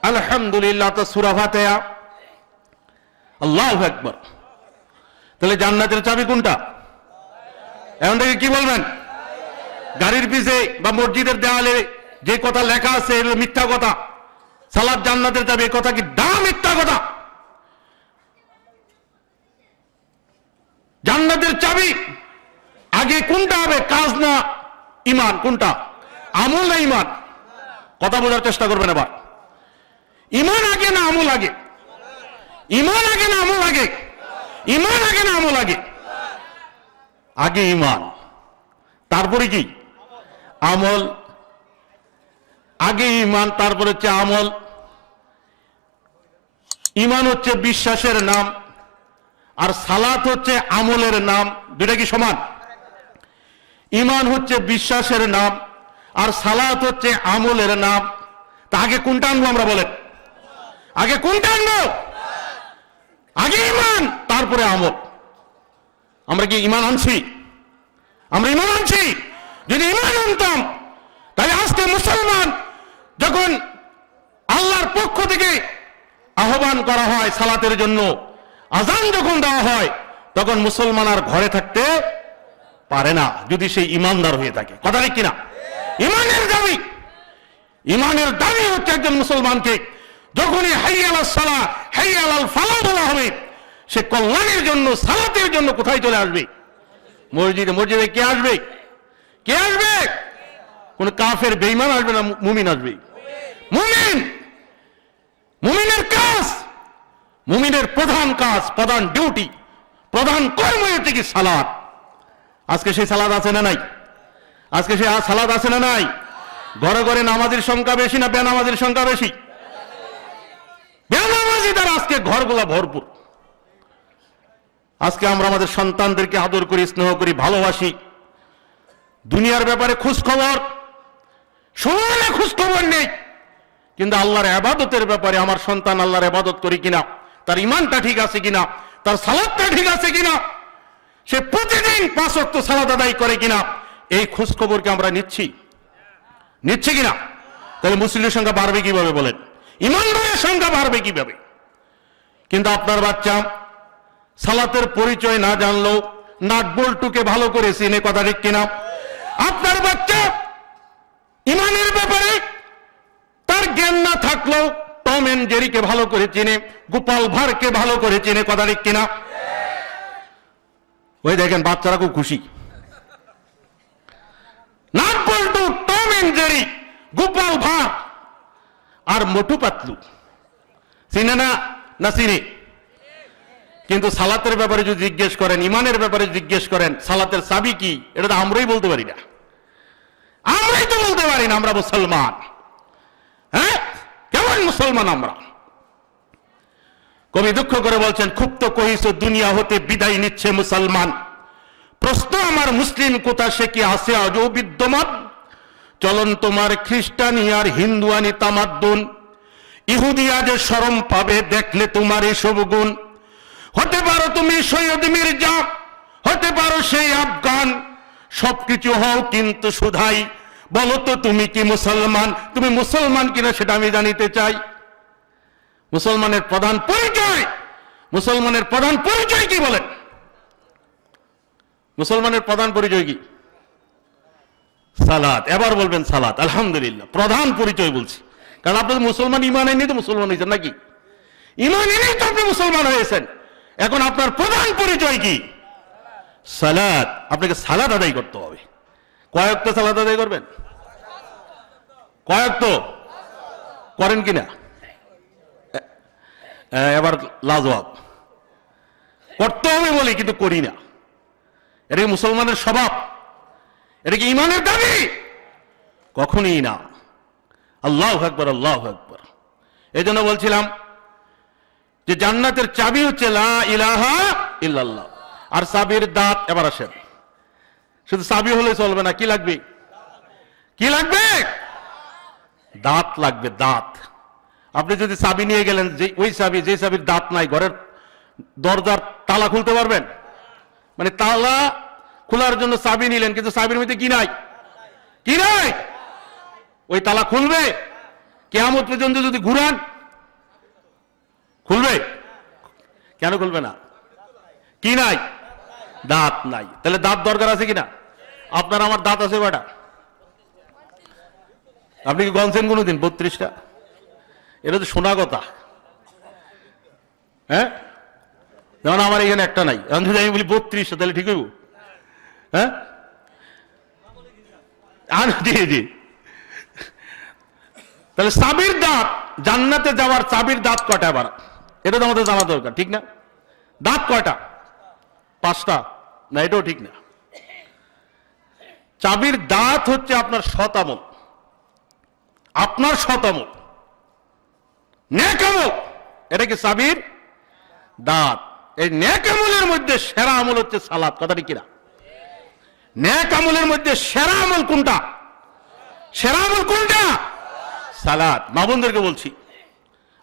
আলহামদুলিল্লাহ। তো সূরা ফাতিহা। আল্লাহু আকবার। তাহলে জান্নাতের চাবি কোনটা? এখন থেকে কি বলবেন? গাড়ির পিছে বা মসজিদের দেওয়ালে যে কথা লেখা আছে এগুলো মিথ্যা কথা। সালাত জান্নাতের চাবি, এই কথা কি মিথ্যা কথা? জান্নাতের চাবি আগে কোনটা হবে? কাজ না ইমান? কোনটা? আমল না ইমান? কথা বোঝার চেষ্টা করবেন এবার। ইমান আগে না আমল আগে? ইমান আগে না আমল আগে? ইমান আগে না আমল আগে? আগে ইমান, তারপরে কি? আমল। আগে ইমান, তারপরে হচ্ছে আমল। ইমান হচ্ছে বিশ্বাসের নাম, আর সালাত হচ্ছে আমলের নাম। দুইটা কি সমান? ইমান হচ্ছে বিশ্বাসের নাম, আর সালাত হচ্ছে আমলের নাম। তা আগে কোনটা আনবো আমরা বলেন? আগে কোনটা আনবো? আগে ইমান, তারপরে আমল। আমরা কি ইমান আনছি? আমরা ইমান আনছি? যদি ইমান আনতাম তাহলে আজকে মুসলমান যখন আল্লাহর পক্ষ থেকে আহ্বান করা হয় সালাতের জন্য, আজান যখন দেওয়া হয়, তখন মুসলমান আর ঘরে থাকতে পারে না, যদি সেই ইমানদার হয়ে থাকে। কথা ঠিক কিনা? ইমানের দাবি, ইমানের দাবি হচ্ছে একজন মুসলমানকে যখনই হাইয়া আলাস সালাহ, হাইয়া আলাল ফালাহ বলা হবে, সে কল্যাণের জন্য, সালাতের জন্য কোথায় চলে আসবে? মসজিদে। মসজিদে কে আসবে? কে আসবে? কোন কাফের বেঈমান আসবে না, মুমিন আসবে? মুমিন। মুমিনের কাজ, মুমিনের প্রধান কাজ, প্রধান ডিউটি, প্রধান কর্ম হচ্ছে কি? সালাত। আজকে সেই সালাত আছে না নাই? আজকে সেই সালাত আছে না নাই? ঘরে ঘরে নামাজের সংখ্যা বেশি না বেনামাজির সংখ্যা বেশি? বেনামাজি দ্বারা আজকে ঘরগুলা ভরপুর। আজকে আমরা আমাদের সন্তানদেরকে আদর করি, স্নেহ করি, ভালোবাসি, দুনিয়ার ব্যাপারে খোঁজ খবর, সমানে খোঁজ খবর নেই, কিন্তু আল্লাহর ইবাদতের ব্যাপারে আমার সন্তান আল্লাহর ইবাদত করে কিনা, তার ইমানটা ঠিক আছে কিনা, তার সালাতটা ঠিক আছে কিনা, সে প্রতিদিন 5 ওয়াক্ত সালাত আদায় করে কিনা, এই খোঁজ খবরকে আমরা নিচ্ছি? নিচ্ছে কিনা? তাহলে মুসলিমের সংখ্যা বাড়বে কিভাবে বলেন? ইমানদারের সংখ্যা বাড়বে কিভাবে? কিন্তু আপনার বাচ্চা সালাতের পরিচয় না জানলেও নাট বল্টুকে ভালো করে চিনে। কথা ঠিক কিনা? আপনার বাচ্চা ইমানের ব্যাপারে তার জ্ঞান না থাকলেও টম এন্ড জেরিকে ভালো করে চিনে, গোপাল ভাঁড়কে ভালো করে চিনে। কথা ঠিক কিনা? ওই দেখেন বাচ্চারা খুব খুশি। Nut Boltu, Tom and Jerry, Gopal Bhar আর মোটু পাতলু চিনে না? না চিনে। কিন্তু সালাতের ব্যাপারে যদি জিজ্ঞেস করেন, ইমানের ব্যাপারে জিজ্ঞেস করেন, সালাতের চাবি কি, এটা তো আমরাই বলতে পারি না। আমরাই তো বলতে পারি না আমরা মুসলমান। হ্যাঁ, কেমন মুসলমান আমরা? কবি দুঃখ করে বলছেন, খুব তো কহিস দুনিয়া হতে বিদায় নিচ্ছে মুসলমান, প্রশ্ন আমার মুসলিম কোথা, সে কি আছে আজও বিদ্যমান? চলন তোমার খ্রিস্টানি আর হিন্দুয়ানি তামাদ্দুন, ইহুদি আজ শরম পাবে দেখলে তোমার এসব গুণ। হতে পারো তুমি সৈয়দ মির্জা, হতে পারো সেই আফগান, সবকিছু হও কিন্তু শুধাই বলো তো তুমি কি মুসলমান? তুমি মুসলমান কিনা সেটা আমি জানিতে চাই। মুসলমানের প্রধান পরিচয়, মুসলমানের প্রধান পরিচয় কি বলেন? মুসলমানের প্রধান পরিচয় কি? সালাত। এবার বলবেন সালাত। আলহামদুলিল্লাহ, প্রধান পরিচয় বলছি, কারণ আপনি মুসলমান ইমান এনেই তো মুসলমান হয়েছেন নাকি? ইমান এনেই তো আপনি মুসলমান হয়েছেন। এখন আপনার প্রধান পরিচয় কি? সালাত। আপনাকে সালাত আদায় করতে হবে। কয়েক তো সালাত আদায় করবেন? কয়েক তো করেন কিনা? এবার লাজবাব। করতে হবে বলি কিন্তু করি না। এটা কি মুসলমানের স্বভাব? এটা কি ইমানের দাবি? কখনই না। আল্লাহু আকবার, আল্লাহু আকবার। এই জন্য বলছিলাম যে জান্নাতের চাবি হচ্ছে লা ইলাহা ইল্লাল্লাহ, আর চাবির দাঁত। এবার আসেন, শুধু চাবি হলে চলবে না, কি লাগবে? কি লাগবে? দাঁত লাগবে, দাঁত। আপনি যদি চাবি নিয়ে গেলেন, যে ওই চাবি, যে চাবির দাঁত নাই, ঘরের দরজার তালা খুলতে পারবেন? মানে তালা খোলার জন্য চাবি নিলেন, কিন্তু চাবির মধ্যে কি নাই? কি নাই? ওই তালা খুলবে? কিয়ামত পর্যন্ত যদি ঘুরান খুলবে? কেন খুলবে না? কি নাই? দাঁত নাই। তাহলে দাঁত দরকার আছে কিনা? আপনার আমার দাঁত আছে কয়টা? আপনি কি গনছেন কোনোদিন 32টা? এটা তো শোনা কথা। হ্যাঁ, যেমন আমার এখানে একটা নাই, যদি আমি বলি 32টা, তাহলে ঠিক হইব? হ্যাঁ, জি জি। তাহলে চাবির দাঁত, জান্নাতে যাওয়ার চাবির দাঁত কয়টা? আবার এটা তো আমাদের জানা দরকার, ঠিক না? দাঁত কয়টা? 5টা? না, এটাও ঠিক না। চাবির দাঁত হচ্ছে আপনার সৎ আমল, আপনার সৎ আমল, নেক আমল। এটা কি চাবির দাঁত? এই নেক আমলের মধ্যে সেরা আমল হচ্ছে সালাত। কথাটি কিনা? নেক আমলের মধ্যে সেরা আমল কোনটা? সেরা আমল কোনটা? সালাত। মা বোনদেরকে বলছি,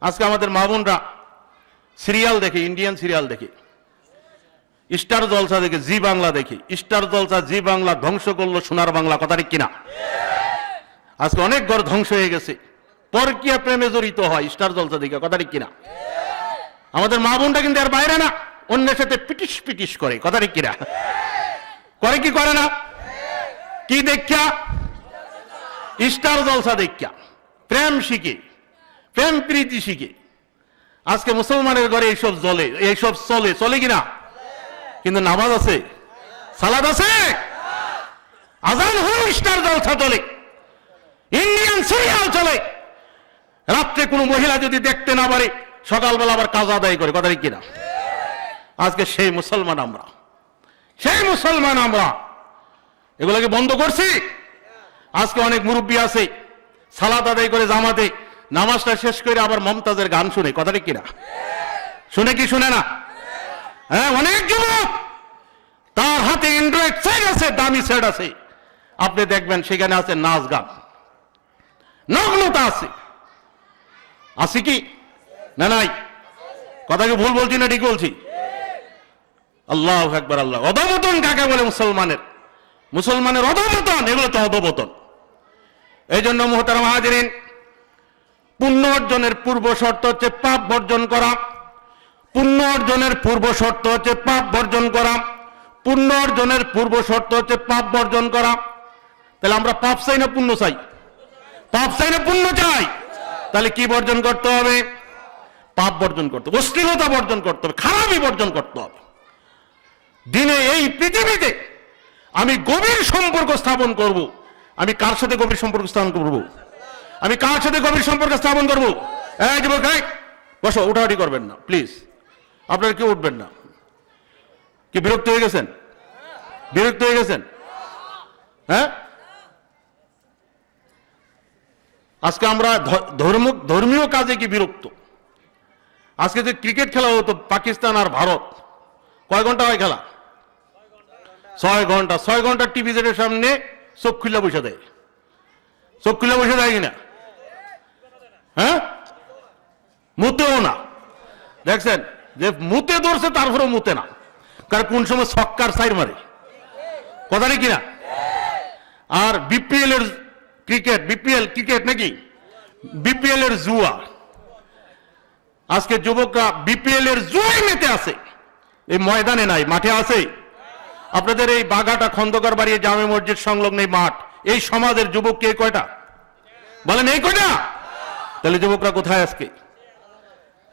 আজকে আমাদের মা বোনরা সিরিয়াল দেখে, ইন্ডিয়ান সিরিয়াল দেখে, স্টার জলসা দেখে, জি বাংলা দেখে। স্টার জলসা, জি বাংলা ধ্বংস করলো সোনার বাংলা। কথা ঠিক কিনা? আজকে অনেক ঘর ধ্বংস হয়ে গেছে, পরকীয়া প্রেমে জড়িত হয় স্টার জলসা দেখে। কথা ঠিক কিনা? আমাদের মা বোনটা কিন্তু আর বাইরে না, অন্যের সাথে পিটিশ পিটিশ করে। কথা ঠিক কিনা? করে কি করে না? কি দেখা? স্টার জলসা দেখা প্রেম শিখে, প্রেম প্রীতি শিখে। আজকে মুসলমানের ঘরে এইসব জ্বলে, এইসব চলে। চলে কিনা? কিন্তু নামাজ আছে, সালাত আছে, আজান হলো স্টার জলসা চলে, ইন্ডিয়ান সিরিয়াল চলে। রাত্রে কোনো মহিলা যদি দেখতে না পারে, সকালবেলা আবার কাজ আদায় করে। কথা কিনা? আজকে সেই মুসলমান আমরা, সেই মুসলমান আমরা। এগুলোকে বন্ধ করছি। আজকে অনেক মুরব্বী আছে, সালাত আদায় করে জামাতে, নামাজটা শেষ করে আবার মমতাজের গান শুনে। কথা কিনা? শুনে কি শুনে না? হ্যাঁ, অনেক যুবক তার হাতে অ্যান্ড্রয়েড সেট আছে, দামি সেট আছে। আপনি দেখবেন সেখানে আছে নাচ গান, নগ্নতা আছে। আছে কি না? নাই। কথা কি ভুল বলছি না ঠিক বলছি? আল্লাহু আকবার, আল্লাহ। অধঃপতন কাকে বলে? মুসলমানের, মুসলমানের অধঃপতন। এগুলো তো অধঃপতন। এই জন্য মুহতারাম হাজিরিন, পুণ্য অর্জনের পূর্ব শর্ত হচ্ছে পাপ বর্জন করা। পুণ্য অর্জনের পূর্ব শর্ত হচ্ছে পাপ বর্জন করা। পুণ্য অর্জনের পূর্ব শর্ত হচ্ছে পাপ বর্জন করা। তাহলে আমরা পাপ চাই না পুণ্য চাই? পাপ চাই না পুণ্য চাই? তাহলে কি বর্জন করতে হবে? পাপ বর্জন করতে হবে, অশ্লীলতা বর্জন করতে হবে, খারাপই বর্জন করতে হবে। দিনে এই পৃথিবীতে আমি গভীর সম্পর্ক স্থাপন করব। আমি কার সাথে গভীর সম্পর্ক স্থাপন করব? আমি কার সাথে গভীর সম্পর্ক স্থাপন করব? এই যুবক, বসো, উঠাউঠি করবেন না প্লিজ। আপনারা কেউ উঠবেন না। কি বিরক্ত হয়ে গেছেন? বিরক্ত হয়ে গেছেন? হ্যাঁ, আজকে আমরা ধর্মীয় কাজে কি বিরক্ত। আজকে যে ক্রিকেট খেলা হতো পাকিস্তান আর ভারত, কয় ঘন্টা হয় খেলা? 6 ঘন্টা। 6 ঘন্টা টিভি সেটের সামনে চোখ খুলে বসে দেয়। চোখ খুলে বসে দেয় কিনা? হ্যাঁ, মুতেও না। দেখছেন যে মুতে ধরছে, তারপরে মুতে না, কারণ কোন সময় ছক্কার সাইড মারে। কথা নেই কিনা? আর বিপিএল এর ক্রিকেট, বিপিএল ক্রিকেট নাকি বিপিএল এর জুয়া। আজকে যুবকরা বিপিএল এর জুয়ায় মেতে আছে, এই ময়দানে নাই, মাঠে আছে। আপনাদের এই বাগাটা খন্দকার বাড়ি জামে মসজিদ সংলগ্ন এই মাঠ, এই সমাজের যুবক কে কয়টা বলেন? এই কয়টা? তাহলে যুবকরা কোথায় আজকে?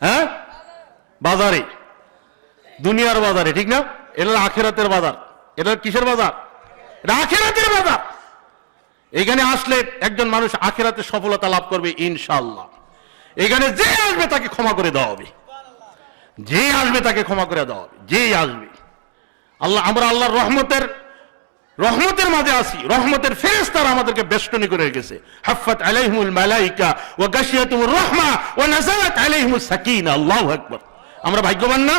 হ্যাঁ, বাজারে, দুনিয়ার বাজারে, ঠিক না? এটা আখেরাতের বাজার। এটা কিসের বাজার? এটা আখেরাতের বাজার। এখানে আসলে একজন মানুষ আখেরাতে সফলতা লাভ করবে ইনশাআল্লাহ। এখানে যে আসবে তাকে ক্ষমা করে দেওয়া হবে, যে আসবে তাকে ক্ষমা করে দেওয়া হবে, যেই আসবে। আল্লাহ, আমরা আল্লাহর রহমতের মাঝে আছি, রহমতের ফেরেশতারা আমাদেরকে বেষ্টনী করে রেখেছে। হাফাত আলাইহিমুল মালাইকা ওয়া গাশিয়াতুর রাহমা ওয়া নাযালাত আলাইহিমুস সাকিনা। আল্লাহু আকবার। আমরা ভাগ্যবান না?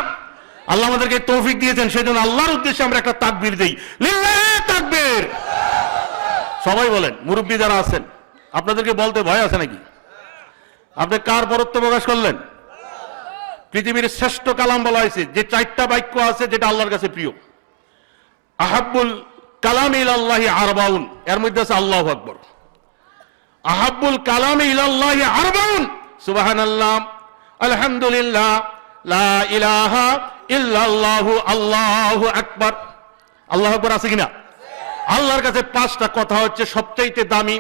আল্লাহ আমাদেরকে তৌফিক দিয়েছেন, সেজন্য আল্লাহর উদ্দেশ্যে আমরা একটা তাকবীর দেই, লিল্লাহি তাকবীর। সবাই বলেন। মুরব্বী যারা আছেন, আপনাদেরকে বলতে ভয় আছে নাকি? আপনি কার বরত্ব প্রকাশ করলেন? পৃথিবীর শ্রেষ্ঠ কালাম বলা হয়েছে, যে 4টা বাক্য আছে যেটা আল্লাহর কাছে প্রিয়। আহাব্বুল কালাম ইলাল্লাহি আরবাউন, এর মধ্যে আছে আল্লাহু আকবার। আহাব্বুল কালাম ইলাল্লাহি আরবাউন, সুবহানাল্লাহ, আলহামদুলিল্লাহ, লা ইলাহা ইল্লাল্লাহু, আল্লাহু আকবার। আল্লাহু আকবার আছে কিনা? আল্লাহর কাছে 5টা কথা হচ্ছে সবচাইতে দামি,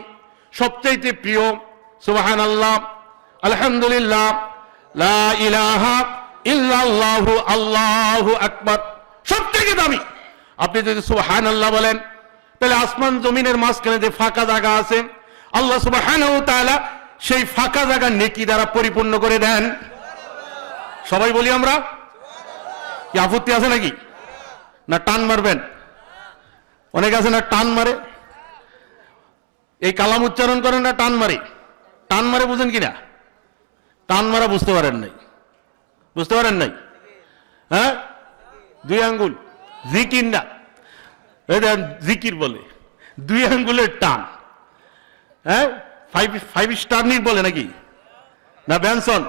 সবচাইতে প্রিয়। সুবহানাল্লাহ, আলহামদুলিল্লাহ, লা ইলাহা ইল্লাল্লাহু, আল্লাহু আকবার, সবথেকে দামি। আপনি যদি সুবহানাল্লাহ বলেন, তাহলে আসমান জমিনের মাঝখানে যে ফাঁকা জায়গা আছে, আল্লাহ সুবহানাহু ওয়া তাআলা সেই ফাঁকা জায়গা নেকি দ্বারা পরিপূর্ণ করে দেন। সবাই বলি আমরা। কি আপত্তি আছে নাকি? না টান মারবেন? অনেক আছে না টান মারে। এই কালাম উচ্চারণ করেন না টান মারে? টান মারে বুঝেন কিনা? টান মারা বুঝতে পারেন নাই, বুঝতে পারেন নাই? হ্যাঁ, 2 আঙ্গুল জিকির না, জিকির বলে 2 আঙ্গুলের টান। হ্যাঁ, 5 স্টার নিক বলে নাকি? না ব্যানসন,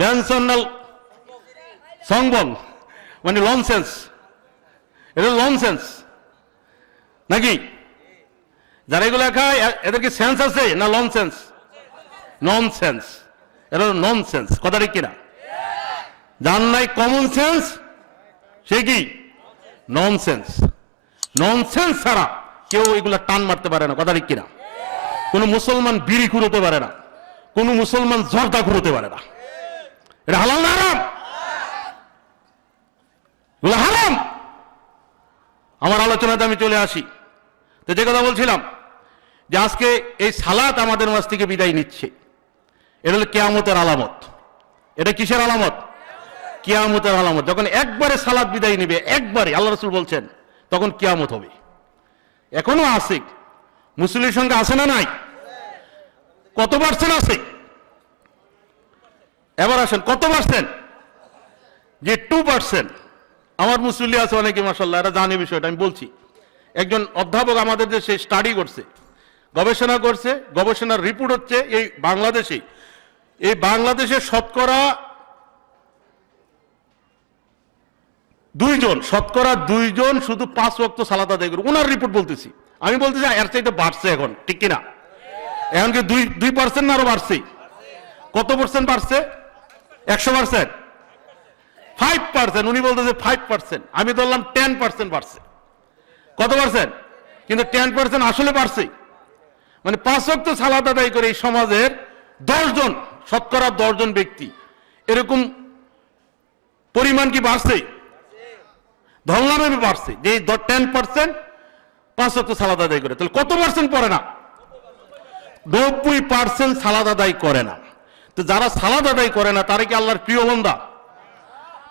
ব্যানসন না সংবং, মানে লনসেন্স। এটা লনসেন্স নাকি? যারা এগুলো খায় এদের কি সেন্স আছে না লনসেন্স? ননসেন্স। এটা ননসেন্স, কথা ঠিক কিনা? যার নাই কমন সেন্স সে কি ননসেন্স। ননসেন্স ছাড়া কেউ এগুলা টান মারতে পারে না, কথা ঠিক কিনা? কোন মুসলমান বিড়ি কুড়োতে পারে না, কোন মুসলমান জর্দা কুড়োতে পারে না। এটা হালাল না হারাম? এগুলো হারাম। আমার আলোচনাতে আমি চলে আসি। তো যে কথা বলছিলাম, যে আজকে এই সালাত আমাদের মাঝ থেকে বিদায় নিচ্ছে, এটা হলো কিয়ামতের আলামত। এটা কিসের আলামত? কিয়ামতের আলামত। যখন একবারে সালাত বিদায় নিবে, একবারে, আল্লাহ রাসূল বলছেন, তখন কিয়ামত হবে। এখনো আছে, মুসলিমের সঙ্গে আছে না নাই? কত পার্সেন্ট আছে? এবার আসেন, কত পার্সেন্ট? যে 2%। আমার মুসল্লি আছে অনেকে, মাশাআল্লাহ, এরা জানে বিষয়টা, আমি বলছি। একজন অধ্যাপক আমাদের দেশে স্টাডি করছে, গবেষণা করছে, গবেষণার রিপোর্ট হচ্ছে এই বাংলাদেশে শতকরা 2 জন শুধু 5 ওয়াক্ত সালাত আদায় করে। ওনার রিপোর্ট বলতেছি, আমি বলতেছি এর চাইতে বাড়ছে এখন, ঠিক কিনা? এখন কি 2% না আরো বাড়ছে? কত পার্সেন্ট বাড়ছে? 100%? 5%। উনি বলতেছে 5%, আমি ধরলাম 10% বাড়ছে। কত পার্সেন্ট? কিন্তু 10% আসলে বাড়ছে। মানে 5 ওয়াক্ত সালাত আদায় করে এই সমাজের 10 জন, শতকরা 10 জন ব্যক্তি, এরকম পরিমাণ কি বাড়ছে? ধরলাম আমি বাড়ছে, যে 10% 5 ওয়াক্ত সালাত আদায় করে। তাহলে কত পার্সেন্ট পড়ে না? 90% সালাত আদায় করে না। তো যারা সালাত আদায় করে না, তারা কি আল্লাহর প্রিয় বান্দা?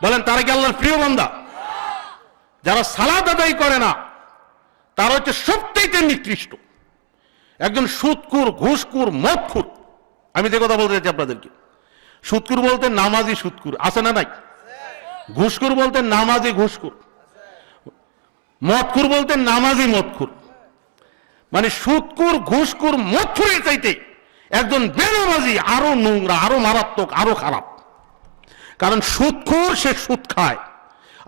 বলেন, তারা কি আল্লাহর প্রিয় বান্দা? যারা সালাত আদায় করে না, তারা হচ্ছে সবচেয়ে নিকৃষ্ট। একজন সুদখোর, ঘুষখোর, মদখোর। আমি যে কথা বলতে চাচ্ছি আপনাদেরকে, সুদখোর বলতে নামাজি সুদখোর আছে না নাই? ঘুষখোর বলতে নামাজি ঘুষখোর, মদখোর বলতে নামাজি মদখোর। মানে সুদখোর, ঘুষখোর, মদখোরের চাইতে একজন বেনামাজি আরো নোংরা, আরো মারাত্মক, আরো খারাপ। কারণ সুদখোর সে সুদ খায়,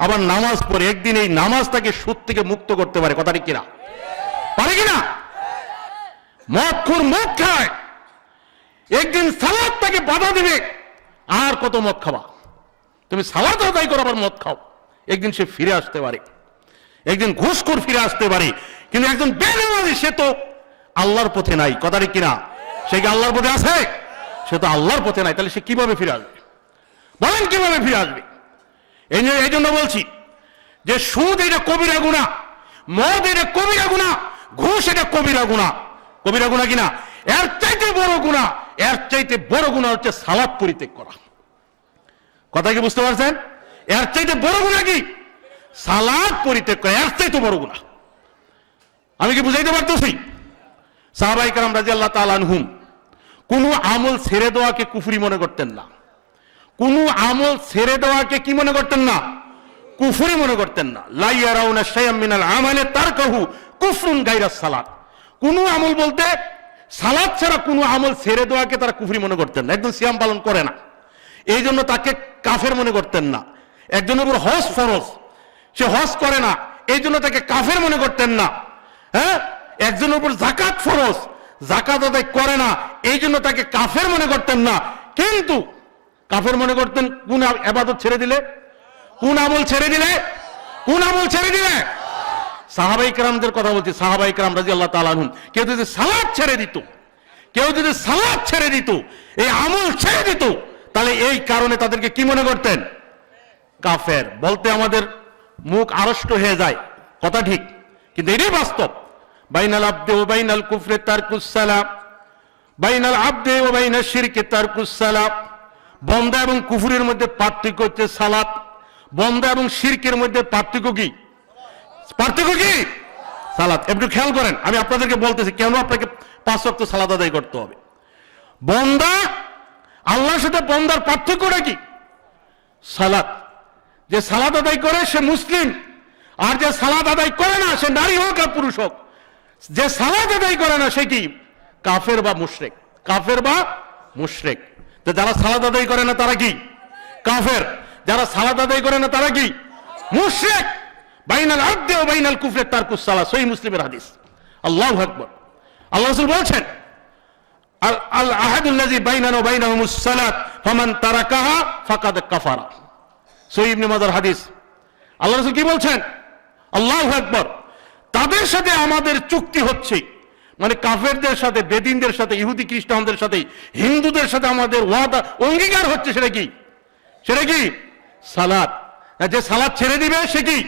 আবার নামাজ পড়ে। একদিন এই নামাজ তাকে সুদ থেকে মুক্ত করতে পারে, কথা ঠিক কিনা? পারে কিনা? মদখোর মদ খায়, একদিন সালাত তাকে বাধা দিবে, আর কত মদ খাবা? তুমি সালাত আদায় করো আবার মদ খাও। একদিন সে ফিরে আসতে পারে, একদিন ঘুষখোর ফিরে আসতে পারে, কিন্তু একজন বেনামাজি সে তো আল্লাহর পথে নাই। কথা ঠিক কিনা? সে কি আল্লাহর পথে আছে? সে তো আল্লাহর পথে নাই। তাহলে সে কিভাবে ফিরে আসবে? বলেন কিভাবে ফিরে আসবে? এই জন্য বলছি যে সুদ এটা কবিরা গুনাহ, মদ এটা কবিরা গুনাহ, ঘুষ এটা কবিরা গুনাহ। কবিরা গুনাহ কিনা? এর চাইতে বড় গুনাহ, এর চাইতে বড় গুনাহ হচ্ছে সালাত পরিত্যাগ করা। কথা কি বুঝতে পারছেন? এর চাইতে বড় গুনাহ কি? সালাত পরিত্যাগ করা এর চাইতে বড় গুনাহ। আমি কি বুঝাইতে পারতেছি? সাহাবায়ে কেরাম রাদিয়াল্লাহু তাআলা আনহুম কোন আমল ছেড়ে দেওয়াকে কুফরি মনে করতেন না। কোন আমল ছেড়ে দেওয়াকে কি মনে করতেন না? কুফরি মনে করতেন না। লা ইয়ারাউনা শাইআম মিনাল আমালি তারকাহু কুফরুন গায়রাস সালাত। কোন আমল বলতে সালাত ছাড়া কোন আমল ছেড়ে দেওয়াকে তারা কুফরি মনে করতেন না। একজন সিয়াম পালন করে না, এই জন্য তাকে কাফের মনে করতেন না। একজনের উপর হজ ফরজ, সে হজ করে না, এই জন্য তাকে কাফের মনে করতেন না। হ্যাঁ, একজনের উপর যাকাত ফরজ, যাকাত আদায় করে না, এই জন্য তাকে কাফের মনে করতেন না। কিন্তু কাফের মনে করতেন কোন ইবাদত ছেড়ে দিলে, কোন আমল ছেড়ে দিলে, কোন আমল ছেড়ে দিলে? সাহাবায়ে কেরামদের কথা বলছি। সাহাবায়ে কেরাম রাদিয়াল্লাহু তাআলা আনহুম কেউ যদি সালাত ছেড়ে দিত, কেউ যদি সালাত ছেড়ে দিত, এই আমল ছেড়ে দিত, তাহলে এই কারণে তাদেরকে কি মনে করতেন? কাফের। বলতে আমাদের মুখ আড়ষ্ট হয়ে যায়, কথা ঠিক, কিন্তু এটাই বাস্তব। বাইনাল আবদে ওয়া বাইনাল কুফরি তারকুস সালাম, বাইনাল আবদে ওয়া বাইনাশ শিরকি তারকুস সালাম। বন্দা এবং কুফরির মধ্যে পার্থক্য হচ্ছে সালাত। বন্দা এবং শিরকের মধ্যে পার্থক্য কি? পার্থক্য কি? সালাত। একটু খেয়াল করেন, আমি আপনাদেরকে বলতেছি কেন আপনাকে 5 ওয়াক্ত সালাত আদায় করতে হবে। বন্দা, আল্লাহর সাথে বন্দার পার্থক্যটা কি? সালাত। যে সালাত আদায় করে সে মুসলিম, আর যে সালাত আদায় করে না সে নারী হোক আর পুরুষ হোক, যে সালাত আদায় করে না সে কি? কাফের বা মুশরিক। কাফের বা মুশরিক। তো যারা সালাত আদায় করে না তারা কি? কাফের। যারা সালাত আদায় করে না তারা কি? মুশরিক। বাইনাল আবদে ওয়া বাইনাল কুফরি তারকুস সালাত, সহিহ মুসলিমের হাদিস। আল্লাহু আকবার। আল্লাহ রাসূল বলছেন আল আহাদুল্লাযী বাইনানা ওয়া বাইনাহুমুস সালাত ফামান তারাকাহা ফাকাদ কাফারা। সহিহ ইবনে মাজার হাদিস। আল্লাহ রাসূল কি বলছেন? আল্লাহু আকবার। তাদের সাথে আমাদের চুক্তি হচ্ছে, মানে কাফেরদের সাথে, বেদিনদের সাথে, ইহুদি খ্রিস্টানদের সাথে, হিন্দুদের সাথে আমাদের ওয়াদা, অঙ্গীকার হচ্ছে। সেটা কি? সেটা কি? সালাত। যে সালাত ছেড়ে দিবে সে কি?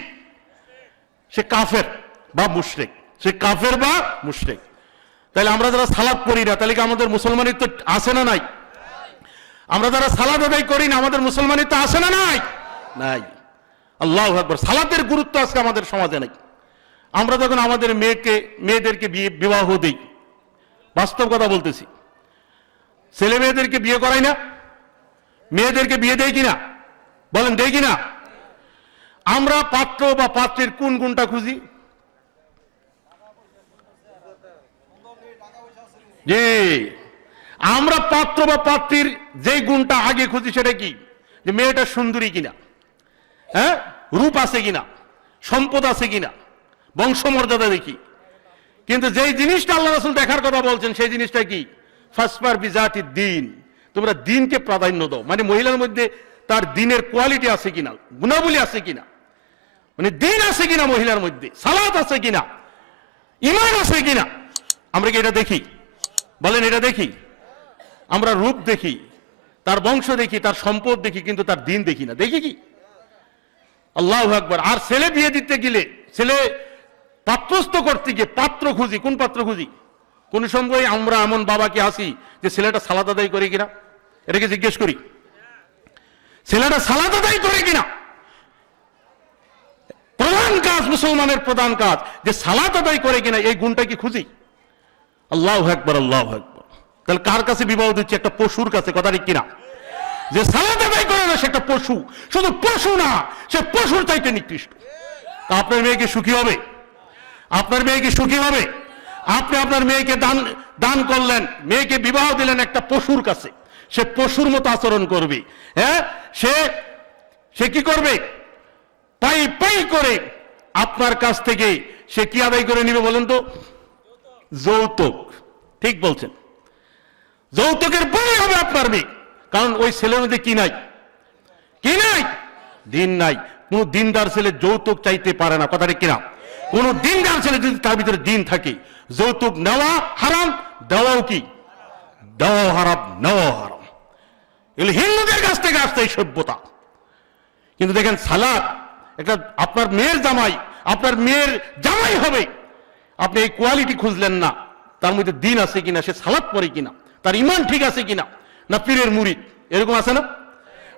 সে কাফের বা মুশরিক। সে কাফের বা মুশরিক। তাহলে আমরা যারা সালাত পড়ি না, তাহলে কি আমাদের মুসলমানিত্ব আছে না নাই? আমরা যারা সালাত আদায় করি না, আমাদের মুসলমানিত্ব আছে না নাই? নাই। আল্লাহু আকবার। সালাতের গুরুত্ব আজকে আমাদের সমাজে নাই। আমরা যখন আমাদের মেয়েদেরকে বিবাহ দেই, বাস্তব কথা বলতেছি, ছেলে মেয়েদেরকে বিয়ে করাই না, মেয়েদেরকে বিয়ে দেয় কিনা? বলেন দেয় কিনা? আমরা পাত্র বা পাত্রের কোন গুণটা খুঁজি? জি, আমরা পাত্র বা পাত্রীর যে গুণটা আগে খুঁজি সেটা কি? যে মেয়েটা সুন্দরী কিনা, হ্যাঁ, রূপ আছে কিনা, সম্পদ আছে কিনা, বংশমর্যাদা দেখি। কিন্তু যেই জিনিসটা আল্লাহ রাসূল দেখার কথা বলছেন সেই জিনিসটা কি? ফাসফার বিজাতি দ্বীন। তোমরা দ্বীনকে প্রাধান্য দাও। মানে মহিলার মধ্যে তার দ্বীনের কোয়ালিটি আছে কিনা, গুণাবলী আছে কিনা, মানে দ্বীন আছে কিনা মহিলার মধ্যে, সালাত আছে কিনা, ঈমান আছে কিনা। আমরা কি এটা দেখি? বলেন এটা দেখি? আমরা রূপ দেখি, তার বংশ দেখি, তার সম্পদ দেখি, কিন্তু তার দ্বীন দেখি না। দেখি কি? আল্লাহু আকবার। আর ছেলে বিয়ে দিতে গেলে, ছেলে পাত্রস্থ করতে গিয়ে পাত্র খুঁজি। কোন পাত্র খুঁজি? কোন সময় আমরা এমন বাবাকে আসি যে ছেলেটা সালাত আদায় করে কিনা, এটাকে জিজ্ঞেস করি। ছেলেটা সালাত আদায় করে কিনা? প্রধান কাজ, মুসলমানের প্রধান কাজ যে সালাত আদায় করে কিনা, এই গুণটা কি খুঁজি? আল্লাহু আকবার, আল্লাহু আকবার। তাহলে কার কাছে বিবাহ দিচ্ছে? একটা পশুর কাছে। কথা ঠিক কিনা? যে সালাত আদায় করে না সে একটা পশু। শুধু পশু না, সে পশুর চাইতে নিকৃষ্ট। তা আপনার মেয়ে কি সুখী হবে? আপনার মেয়ে কি সুখী হবে? আপনি আপনার মেয়েকে দান করলেন, মেয়েকে বিবাহ দিলেন একটা পশুর কাছে, সে পশুর মতো আচরণ করবে। হ্যাঁ, সে কি করবে? পাই পাই করে আপনার কাছ থেকে সে কি আদায় করে নিবে বলেন তো? যৌতুক। ঠিক বলছেন, যৌতুকের বই হবে আপনার মেয়ে। কারণ ওই ছেলের মধ্যে কি নাই, কি নাই, দিন নাই। কোন দিনদার ছেলে যৌতুক চাইতে পারে না, কথা ঠিক কিনা? কোন দিনদার ছেলে যদি তার ভিতরে দিন থাকে, যৌতুক নেওয়া হারাম, দেওয়াও কি, দেওয়াও হারাম, নেওয়াও হারাম। এগুলো হিন্দুদের কাছ থেকে আসছে এই সভ্যতা। কিন্তু দেখেন সালাত, একটা আপনার মেয়ের জামাই, আপনার মেয়ের জামাই হবে, আপনি এই কোয়ালিটি খুঁজলেন না, তার মধ্যে দিন আছে কিনা, সে সালাত পড়ে কিনা, তার ইমান ঠিক আছে কিনা, না পীরের মুরিদ, এরকম আছে না,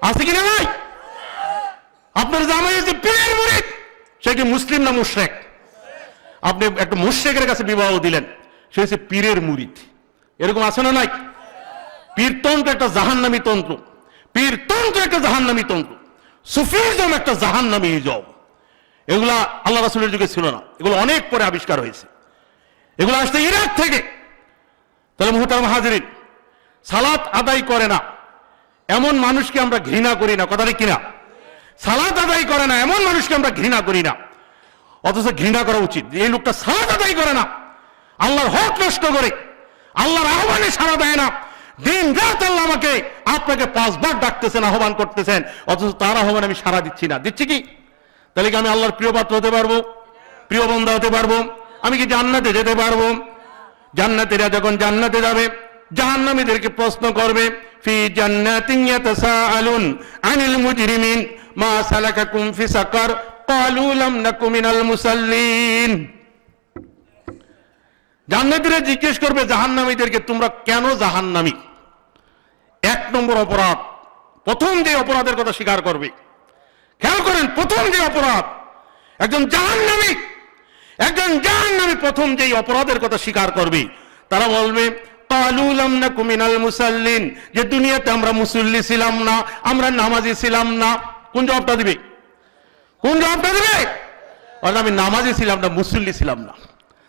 আছে কিনা ভাই? আপনার জামাই যে পীরের মুরিদ, সে কি মুসলিম না মুশরিক? আপনি একটা মুশরিকের কাছে বিবাহ দিলেন, সে হচ্ছে পীরের মুরিদ, এরকম আছে না নাই? পীরতন্ত্র একটা জাহান্নামী তন্ত্র, পীরতন্ত্র একটা জাহান্নামী তন্ত্র, সুফিজম একটা জাহান্নামী ইজম। এগুলা আল্লাহ রাসূলের যুগে ছিল না, এগুলো অনেক পরে আবিষ্কার হয়েছে, এগুলো আসছে ইরাক থেকে। তাহলে মুহতারাম হাজিরিন, সালাত আদায় করে না এমন মানুষকে আমরা ঘৃণা করি না, কথা ঠিক কিনা? সালাত আদায় করে না এমন মানুষকে আমরা ঘৃণা করি না, অথচ ঘৃণা করা উচিত। এই লোকটা সালাত আদায় করে না, আল্লাহর হক নষ্ট করে, আল্লাহর আহ্বানে সাড়া দেয় না, দিন রাত আল্লাহ আমাকে আপনাকে 5 বার ডাকতেছেন, আহ্বান করতেছেন, অথচ তার আহ্বান আমি সাড়া দিচ্ছি না, দিচ্ছি কি? তাহলে কি আমি আল্লাহর প্রিয় পাত্র হতে পারবো, প্রিয় বান্দা হতে পারবো? আমি কি জান্নাতে যেতে পারবো? জান্নাতীরা যখন জান্নাতে যাবে, জাহান্নামীদেরকে প্রশ্ন করবে, ফি জান্নাতিন ইয়াতাসাআলুন আনিল মুজরিমিন মা সালাকাকুম ফি সাকার ক্বালু লাম নাকু মিনাল মুসাল্লিন। জান্নাতীরা জিজ্ঞেস করবে জাহান্নামীদেরকে, তোমরা কেন জাহান্নামী? 1 নম্বর অপরাধ, প্রথম যে অপরাধের কথা স্বীকার করবে, খেয়াল করেন, প্রথম যে অপরাধ, একজন জাহান্নামী প্রথম যেই অপরাধের কথা স্বীকার করবে, তারা বলবে ক্বালু লাম নাকু মিনাল মুসাল্লিন, যে দুনিয়াতে আমরা মুসল্লি ছিলাম না, আমরা নামাজি ছিলাম না। কোন জবাবটা দিবে? কোন জবাবটা দিবে? আমি নামাজি ছিলাম না, মুসল্লি ছিলাম না।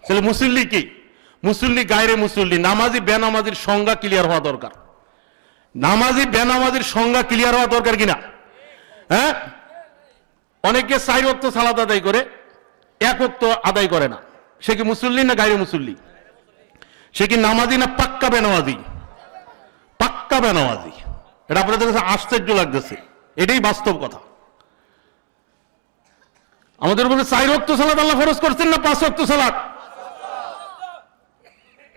তাহলে মুসল্লি কি? মুসল্লি গায়রে মুসল্লি। নামাজি বেনামাজির সংজ্ঞা ক্লিয়ার হওয়া দরকার, নামাজি বেনামাজির সংজ্ঞা ক্লিয়ার হওয়া দরকার কিনা? হ্যাঁ, অনেকে 4 ওয়াক্ত সালাত আদায় করে, 1 ওয়াক্ত আদায় করে না, সে কি মুসল্লি না গায়রে মুসল্লি? সে কি নামাজি না পাক্কা বেনামাজি? পাক্কা বেনামাজি। এটা আপনাদের কাছে আশ্চর্য লাগতেছে, এটাই বাস্তব কথা। আমাদের উপরে 4 ওয়াক্ত সালাত আল্লাহ ফরজ করছেন না 5 ওয়াক্ত সালাত?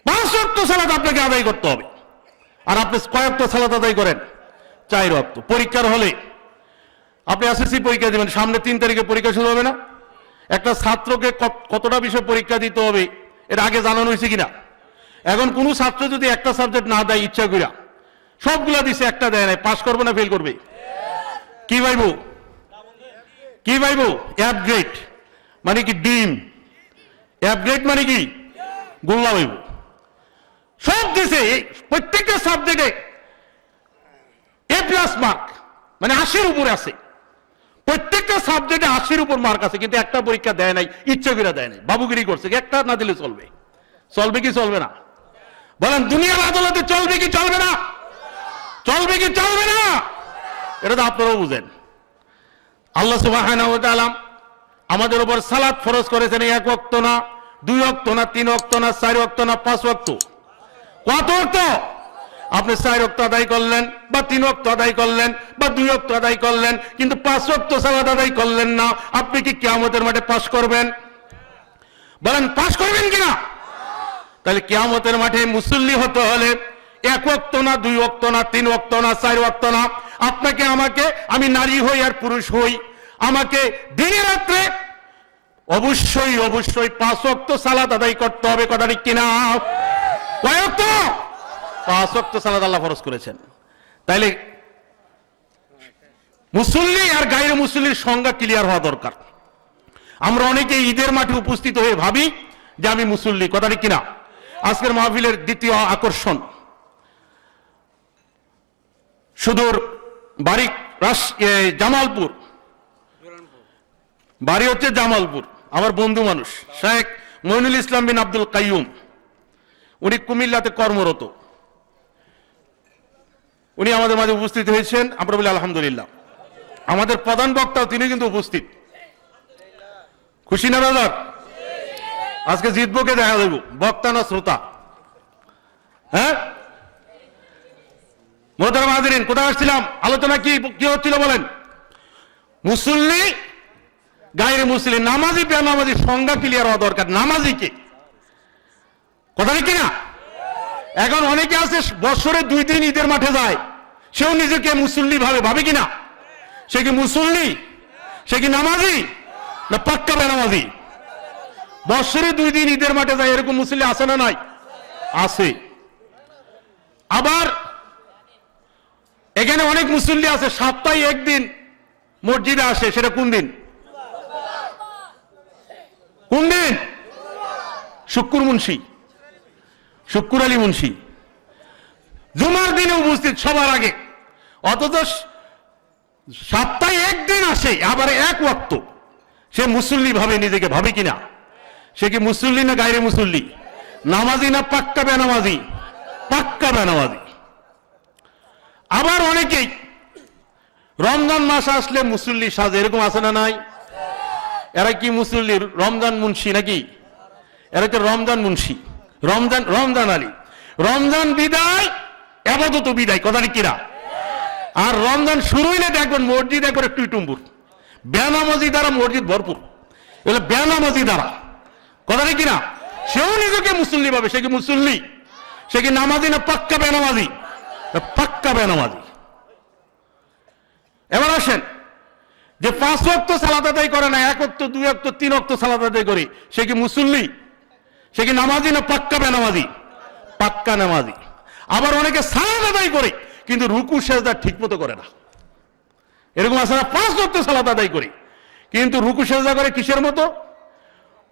5 ওয়াক্ত সালাত আপনাকে আদায় করতে হবে। আর আপনি কয় ওয়াক্ত সালাত আদায় করেন? 4 ওয়াক্ত। পরীক্ষার হলে আপনি এসএসসি পরীক্ষা দিবেন, সামনে 3 তারিখে পরীক্ষা শুরু হবে না? একটা ছাত্রকে কতটা বিষয় পরীক্ষা দিতে হবে এটা আগে জানানো হয়েছে কিনা? এখন কোন ছাত্র যদি একটা সাবজেক্ট না দেয় ইচ্ছা কইরা, সবগুলা দিছে, একটা দেয় নাই, পাস করবে না ফেল করবে? কি ভাইবো? কি ভাইবো? অ্যাপগ্রেড মানে কি? ডিম। অ্যাপগ্রেড মানে কি? গোল্লা ভাইবো। সব দিছে, প্রত্যেকটা সাবজেক্টে A+ মার্ক, মানে 80-র উপরে আছে, প্রত্যেকটা সাবজেক্টে 80-র উপর মার্ক আছে, কিন্তু একটা পরীক্ষা দেয় নাই, ইচ্ছা করে দেয় নাই, বাবুগিরি করছে। একটা না দিলে চলবে? চলবে কি চলবে না? বলেন, দুনিয়ার আদালতে চলবে কি চলবে না? চলবে কি চলবে না? এটা তো আপনারাও বুঝেন। আল্লাহ সুবহানাহু ওয়া তাআলা আমাদের উপর সালাত ফরজ করেছেন 1 ওয়াক্ত না, 2 ওয়াক্ত না, 3 ওয়াক্ত না, 4 ওয়াক্ত না, 5 ওয়াক্ত। কত ওয়াক্ত? আপনি 4 ওয়াক্ত আদায় করলেন, বা 3 ওয়াক্ত আদায় করলেন, বা 2 ওয়াক্ত আদায় করলেন, কিন্তু 5 ওয়াক্ত সালাত আদায় করলেন না, আপনি কি কিয়ামতের মাঠে পাস করবেন? বলেন, পাস করবেন কিনা? তাহলে কিয়ামতের মাঠে মুসল্লি হতে হলে 1 ওয়াক্ত না, 2 ওয়াক্ত না, 3 ওয়াক্ত না, 4 ওয়াক্ত না, আপনাকে আমাকে, আমি নারী হই আর পুরুষ হই, আমাকে দিনে রাত্রে অবশ্যই অবশ্যই 5 ওয়াক্ত সালাত আদায় করতে হবে, কথা ঠিক কিনা? কয় ওয়াক্ত? 5 ওয়াক্ত সালাত আল্লাহ ফরজ করেছেন। তাইলে মুসল্লি আর গায়রে মুসল্লির সংজ্ঞা ক্লিয়ার হওয়া দরকার। আমরা অনেকে ঈদের মাঠে উপস্থিত হয়ে ভাবি যে আমি মুসল্লি, কথা ঠিক কিনা? আজকের মাহফিলের দ্বিতীয় আকর্ষণ, সুদূর বাড়ি জামালপুর, বাড়ি হচ্ছে জামালপুর, আমার বন্ধু মানুষ শেখ মইনুল ইসলাম বিন আব্দুল কাইয়ুম, উনি কুমিল্লাতে কর্মরত, উনি আমাদের মাঝে উপস্থিত হয়েছেন। আমরা বলি আলহামদুলিল্লাহ। আমাদের প্রধান বক্তাও তিনি কিন্তু উপস্থিত। খুশি না বাজার? আজকে জিতবকে দেখা দেব, বক্তা না শ্রোতা? হ্যাঁ, মোহতারাম হাজিরিন, কোথায় আসছিলাম? আলোচনা কি কি হচ্ছিল বলেন? মুসল্লি, গায়রে মুসলিম, নামাজি বেনামাজি সংজ্ঞা ক্লিয়ার হওয়া দরকার। নামাজি কে? কথা কি না? এখন অনেকে আছে বছরে 2 দিন ঈদের মাঠে যায়, সেও নিজেকে মুসল্লি ভাবে কিনা? সে কি মুসল্লি? সে কি নামাজি না পাক্কা বেনামাজি? বছরে 2 দিন ঈদের মাঠে যায় এরকম মুসল্লি আছে না নাই? আছে। আবার এখানে অনেক মুসল্লি আছে সপ্তাহে 1 দিন মসজিদে আসে, সেটা কোন দিন? কোন দিন? শুক্কুর মুন্সি, শুক্কুর আলী মুন্সি জুমার দিনে উপস্থিত সবার আগে, অথচ সপ্তাহে 1 দিন আসে, আবার 1 ওয়াক্ত। সে মুসল্লি ভাবে নিজেকে, ভাবে কিনা? সে কি মুসল্লি না গায়রে মুসল্লি? নামাজি না পাক্কা বেনামাজি? পাক্কা বেনামাজি। আবার অনেকেই রমজান মাস আসলে মুসল্লি সাজে, এরকম আছে না নাই? এরা কি মুসল্লি? রমজান মুন্সি নাকি? এরা কি রমজান মুন্সি, রমজান আলী। রমজান বিদায়, আপাতত বিদায়, কথা কিরা? আর রমজান শুরু হইলে দেখবেন মসজিদ একবার একটু টুম্বুর, বেনামাজি দ্বারা মসজিদ ভরপুর। এগুলো বেনামাজি দ্বারা, কথা কিনা? সেও নিজেকে মুসল্লি ভাবে। সে কি মুসল্লি? সে কি নামাজি না পাক্কা বেনামাজি? পাক্কা বেনামাজি। এবার আসেন, যে 5 ওয়াক্ত সালাত আদায় করে না, 1 ওয়াক্ত 2 ওয়াক্ত 3 ওয়াক্ত সালাত আদায় করে, সে কি মুসল্লি? সে কি নামাজি না পাক্কা বেনামাজি? পাক্কা নামাজি। আবার অনেকে সালাত আদায় করে কিন্তু রুকু সেজদা ঠিক মতো করে না, এরকম আছে না? 5 ওয়াক্ত সালাত আদায় করে কিন্তু রুকু সেজদা করে কিসের মতো?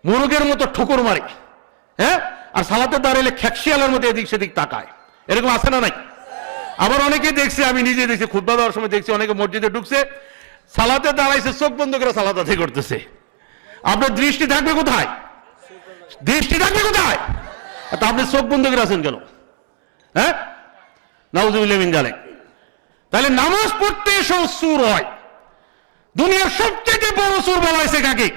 মুরগের মতো ঠোকর মারে, হ্যাঁ? আর সালাতে দাঁড়াইলে খেকশিয়ালের মতো এদিক সেদিক তাকায়, এরকম আছে না নাই? আবার অনেকে দেখছে, আমি নিজে দেখছি, খুতবা দেওয়ার সময় দেখছি, অনেকে মসজিদে ঢুকছে, সালাতে দাঁড়াইছে, চোখ বন্ধ করে সালাত আদায় করতেছে। আপনার দৃষ্টি থাকবে কোথায়? দৃষ্টি থাকবে কোথায়? তা আপনি চোখ বন্ধ করে আছেন কেন? হ্যাঁ, নাউজুবিল্লাহ মিন যালিক। তাহলে নামাজ পড়তে এসেও সুর হয়। দুনিয়ার সবচেয়ে বড় সুর বলা হয়েছে কাকে?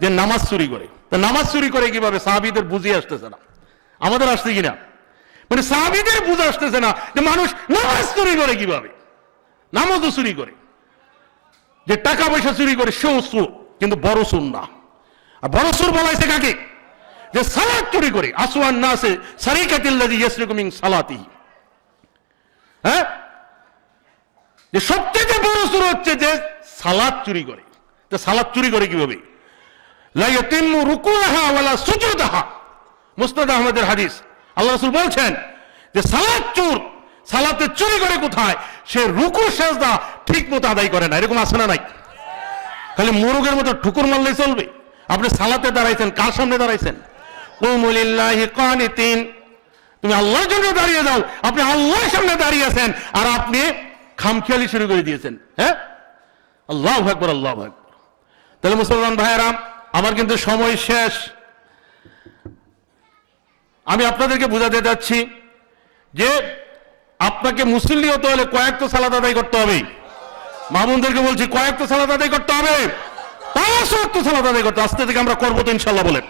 যে নামাজ চুরি করে। তা নামাজ চুরি করে কিভাবে? সাহাবীদের বুঝিয়ে আসতেছে না, আমাদের আসছে কিনা? মানে সাহাবীদের বুঝে আসতেছে না যে মানুষ নামাজ চুরি করে কিভাবে। নামাজও চুরি করে, যে টাকা পয়সা চুরি করে সেও সুর, কিন্তু বড় সুর না। আর বড় সুর বলা হয়েছে কাকে? যে সালাত চুরি করে। আসওয়ান নাসে সারিকাতিল্লাযী ইয়াসরিকু মিন সালাতিহি। হ্যাঁ, যে সবচেয়ে বড় সুর হচ্ছে যে সালাত চুরি করে। তো সালাত চুরি করে কিভাবে? লা ইয়াতিম্মু রুকুআহা ওয়ালা সুজুদাহা, মুসনাদ আহমদের হাদিস। আল্লাহ রাসূল বলছেন যে সালাত চোর, সালাতে চুরি করে কোথায়? সে রুকু সেজদা ঠিক মতো আদায় করে না, এরকম আছে না নাই? খালি মুরগের মতো ঠুকুর মারলেই চলবে? আপনি সালাতে দাঁড়াইছেন, কার সামনে দাঁড়াইছেন? কুমু লিল্লাহি কানিতিন, তুমি আল্লাহর জন্য দাঁড়িয়ে যাও। আপনি আল্লাহর সামনে দাঁড়িয়ে আছেন আর আপনি খামখেয়ালি শুরু করে দিয়েছেন। হ্যাঁ, আল্লাহু আকবার, আল্লাহু আকবার। তাহলে মুসলমান ভাইয়েরা, আমার কিন্তু সময় শেষ। আমি আপনাদেরকে বোঝাতে যাচ্ছি যে আপনাকে মুসল্লি হতে হলে কয়েকটা সালাত আদায় করতে হবে। মামুনদেরকে বলছি, কয়েকটা সালাত আদায় করতে হবে। 5 ওয়াক্ত সালাত আদায় করতে। আস্তে থেকে আমরা করবো তো ইনশাল্লাহ। বলেন,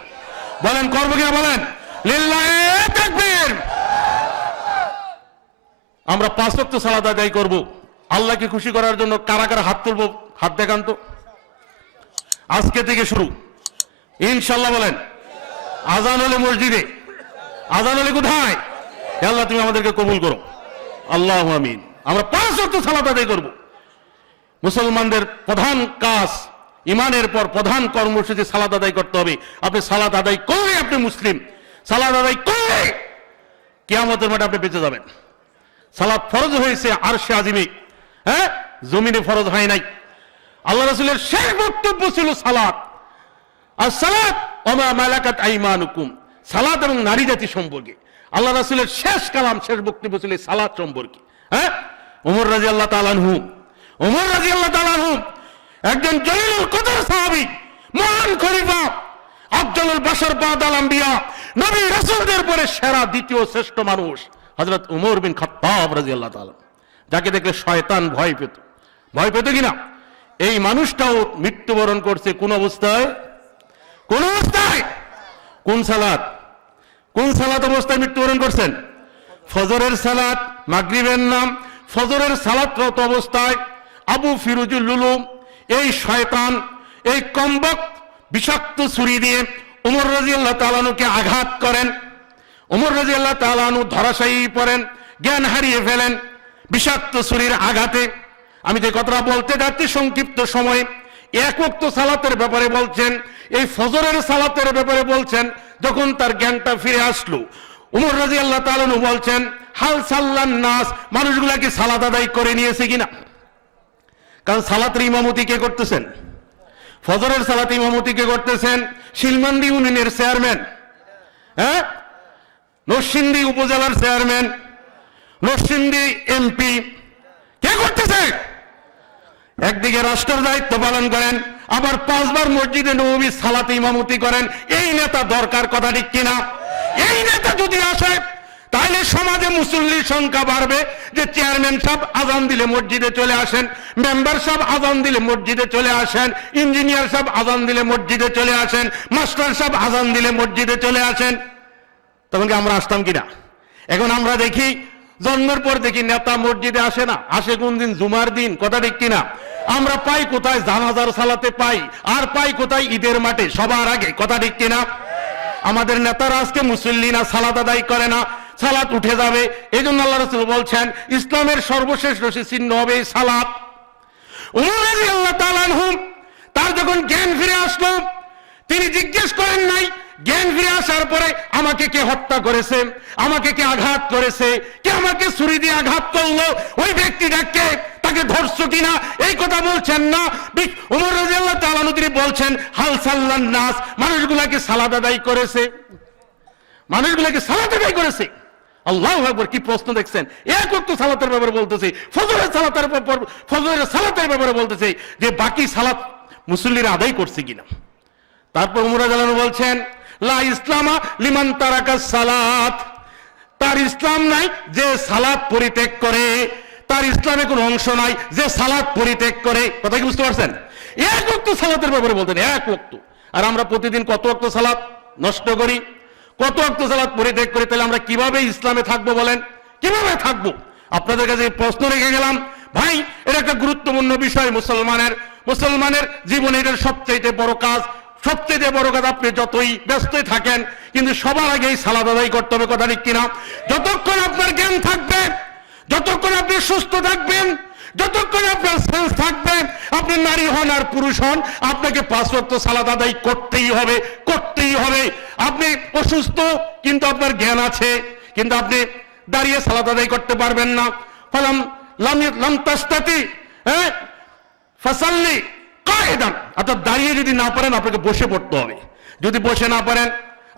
বলেন করবো কিনা? বলেন লিল্লাহি তাকবীর। আমরা 5 ওয়াক্ত সালাত আদায় করব আল্লাহকে খুশি করার জন্য। কারা কারা হাত তুলবো? হাত দেখান তো। আজকে থেকে শুরু ইনশাল্লাহ। বলেন, আজান হলে মসজিদে, আজান হলে কোথায়? আল্লাহ তুমি আমাদেরকে কবুল করো, আল্লাহু আমিন। আমরা 5 ওয়াক্ত সালাত আদায় করব। মুসলমানদের প্রধান কাজ, ইমানের পর প্রধান কর্মসূচি সালাত আদায় করতে হবে। আপনি সালাত আদায় করলে আপনি মুসলিম, সালাত আদায় করলে কিয়ামতের মাঠে আপনি বেঁচে যাবেন। সালাত ফরজ হয়েছে আরশে আজিমে, হ্যাঁ, জমিনে ফরজ হয় নাই। আল্লাহ রাসূলের শেষ বক্তব্য ছিল সালাত। আর সালাত ওমা মালাকাত আইমানুকুম, সালাত এবং নারী জাতি সম্পর্কে আল্লাহ রাসূলের শেষ কালাম, শেষ বক্তব্য ছিল সালাত সম্পর্কে। হ্যাঁ, ওমর রাদিয়াল্লাহু তাআলা আনহু, ওমর রাদিয়াল্লাহু তাআলা আনহু একজন জলিলুল কদর সাহাবী, মহান খলিফা, আফজালুল বাশার বাদাল আম্বিয়া, নবী রাসূলদের পরে সেরা দ্বিতীয় শ্রেষ্ঠ মানুষ হযরত ওমর বিন খাত্তাব রাদিয়াল্লাহু তাআলা, যাকে দেখলে শয়তান ভয় পেত। ভয় পেত কিনা? এই মানুষটাও মৃত্যুবরণ করছে কোন অবস্থায়? কোন অবস্থায়? কোন সালাত? কোন সালাত অবস্থায় মৃত্যুবরণ করছেন? ফজরের সালাত, মাগরিবের নাম, ফজরের সালাতরত অবস্থায় আবু ফিরুজুল উলুম এই শয়তান এই কমবক বিষাক্ত ছুরি দিয়ে ওমর রাদিয়াল্লাহু তাআলা আনহুকে আঘাত করেন। ওমর রাদিয়াল্লাহু তাআলা আনহু ধরাশায়ী পড়েন, জ্ঞান হারিয়ে ফেলেন বিষাক্ত ছুরির আঘাতে। আমি যে কথাটা বলতে যাচ্ছি সংক্ষিপ্ত সময়ে, এক ওয়াক্ত সালাতের ব্যাপারে বলছেন, এই ফজরের সালাতের ব্যাপারে বলছেন। যখন তার জ্ঞানটা ফিরে আসলো, ওমর রাদিয়াল্লাহু তাআলা আনহু বলছেন, হাল সাল্লান নাস, মানুষগুলা কি সালাত আদায় করে নিয়েছে কিনা? কারণ সালাতের ইমামতি কে করতেছেন? ফজরের সালাতে ইমামতি কে করতেছেন? শিলমান্দি ইউনিয়নের চেয়ারম্যান, হ্যাঁ, নরসিংদী উপজেলার চেয়ারম্যান, নরসিংদী এমপি কে করতেছে? একদিকে রাষ্ট্রের দায়িত্ব পালন করেন, আবার 5 বার মসজিদে নববী সালাতে ইমামতি করেন। এই নেতা দরকার, কথা ঠিক কিনা? এই নেতা যদি আসে তাহলে সমাজে মুসল্লির সংখ্যা বাড়বে। যে চেয়ারম্যান সাহেব আজান দিলে মসজিদে চলে আসেন, মেম্বার সাহেব আজান দিলে মসজিদে চলে আসেন, ইঞ্জিনিয়ার সাহেব আজান দিলে মসজিদে চলে আসেন, মাস্টার সাহেব আজান দিলে মসজিদে চলে আসেন, তখন কি আমরা আসতাম কিনা? এখন আমরা দেখি জন্মের পর দেখি নেতা মসজিদে আসে না, আসে কোন দিন? জুমার দিন, কথা ঠিক কিনা? আমরা পাই কোথায়? জানাজার সালাতে পাই, আর পাই কোথায়? ঈদের মাঠে সবার আগে, কথা ঠিক কিনা? আমাদের নেতারা আজকে মুসল্লি না, সালাত আদায় করে না, সালাত উঠে যাবে। এই জন্য আল্লাহ রাসূল বলছেন ইসলামের সর্বশেষ রশি চিহ্ন হবে সালাত। ওমর রাদিয়াল্লাহু তাআলা আনহু তার যখন জ্ঞান ফিরে আসলো, তিনি জিজ্ঞেস করেন নাই জ্ঞান ফিরে আসার পরে আমাকে কে হত্যা করেছে, আমাকে কে আঘাত করেছে, কে আমাকে ছুরি দিয়ে আঘাত করলো, ওই ব্যক্তিটাকে তাকে ধরছো কিনা, এই কথা বলছেন না। ওমর রাদিয়াল্লাহু তাআলা আনহু তিনি বলছেন হাল সাল্লান নাস, মানুষগুলাকে সালাত আদায় করেছে, মানুষগুলাকে সালাত আদায় করেছে। আল্লাহু আকবার, কি প্রশ্ন দেখছেন! এক ওয়াক্ত সালাতের ব্যাপারে বলতেছে, ফজরের সালাতের ব্যাপারে বলতেছে যে বাকি সালাত মুসল্লিরা আদায় করছে কিনা। তারপর ওমর রাদিয়াল্লাহু আনহু বলছেন লা ইসলামা লিমান তারাকাস সালাত, তার ইসলাম নাই যে সালাত পরিত্যাগ করে, তার ইসলামে কোনো অংশ নাই যে সালাত পরিত্যাগ করে। কথা কি বুঝতে পারছেন? এক ওয়াক্ত সালাতের ব্যাপারে বলতেন, এক ওয়াক্ত। আর আমরা প্রতিদিন কত ওয়াক্ত সালাত নষ্ট করি, কত ওয়াক্ত সালাত পরিত্যাগ করি। তাহলে আমরা কিভাবে ইসলামে থাকবো বলেন? কিভাবে থাকবো? আপনাদের কাছে প্রশ্ন রেখে গেলাম ভাই, এটা একটা গুরুত্বপূর্ণ বিষয়। মুসলমানের জীবনে এটার সবচেয়ে বড় কাজ, সবচেয়ে বড় কাজ। আপনি যতই ব্যস্তই থাকেন, কিন্তু সবার আগেই সালাত আদায় করতে হবে, কথা ঠিক কিনা? যতক্ষণ আপনার জ্ঞান থাকবে, যতক্ষণ আপনি সুস্থ থাকবেন, যতক্ষণ আপনার সেন্স থাকবে, আপনি নারী হন আর পুরুষ হন, আপনাকে 5 ওয়াক্ত সালাত আদায় করতেই হবে, করতেই হবে। আপনি অসুস্থ কিন্তু আপনার জ্ঞান আছে, কিন্তু আপনি দাঁড়িয়ে সালাত আদায় করতে পারবেন না। ফালাম লাম তাস্তাতি ফাসাল্লি কায়েদান, অর্থাৎ দাঁড়িয়ে যদি না পারেন আপনাকে বসে পড়তে হবে, যদি বসে না পারেন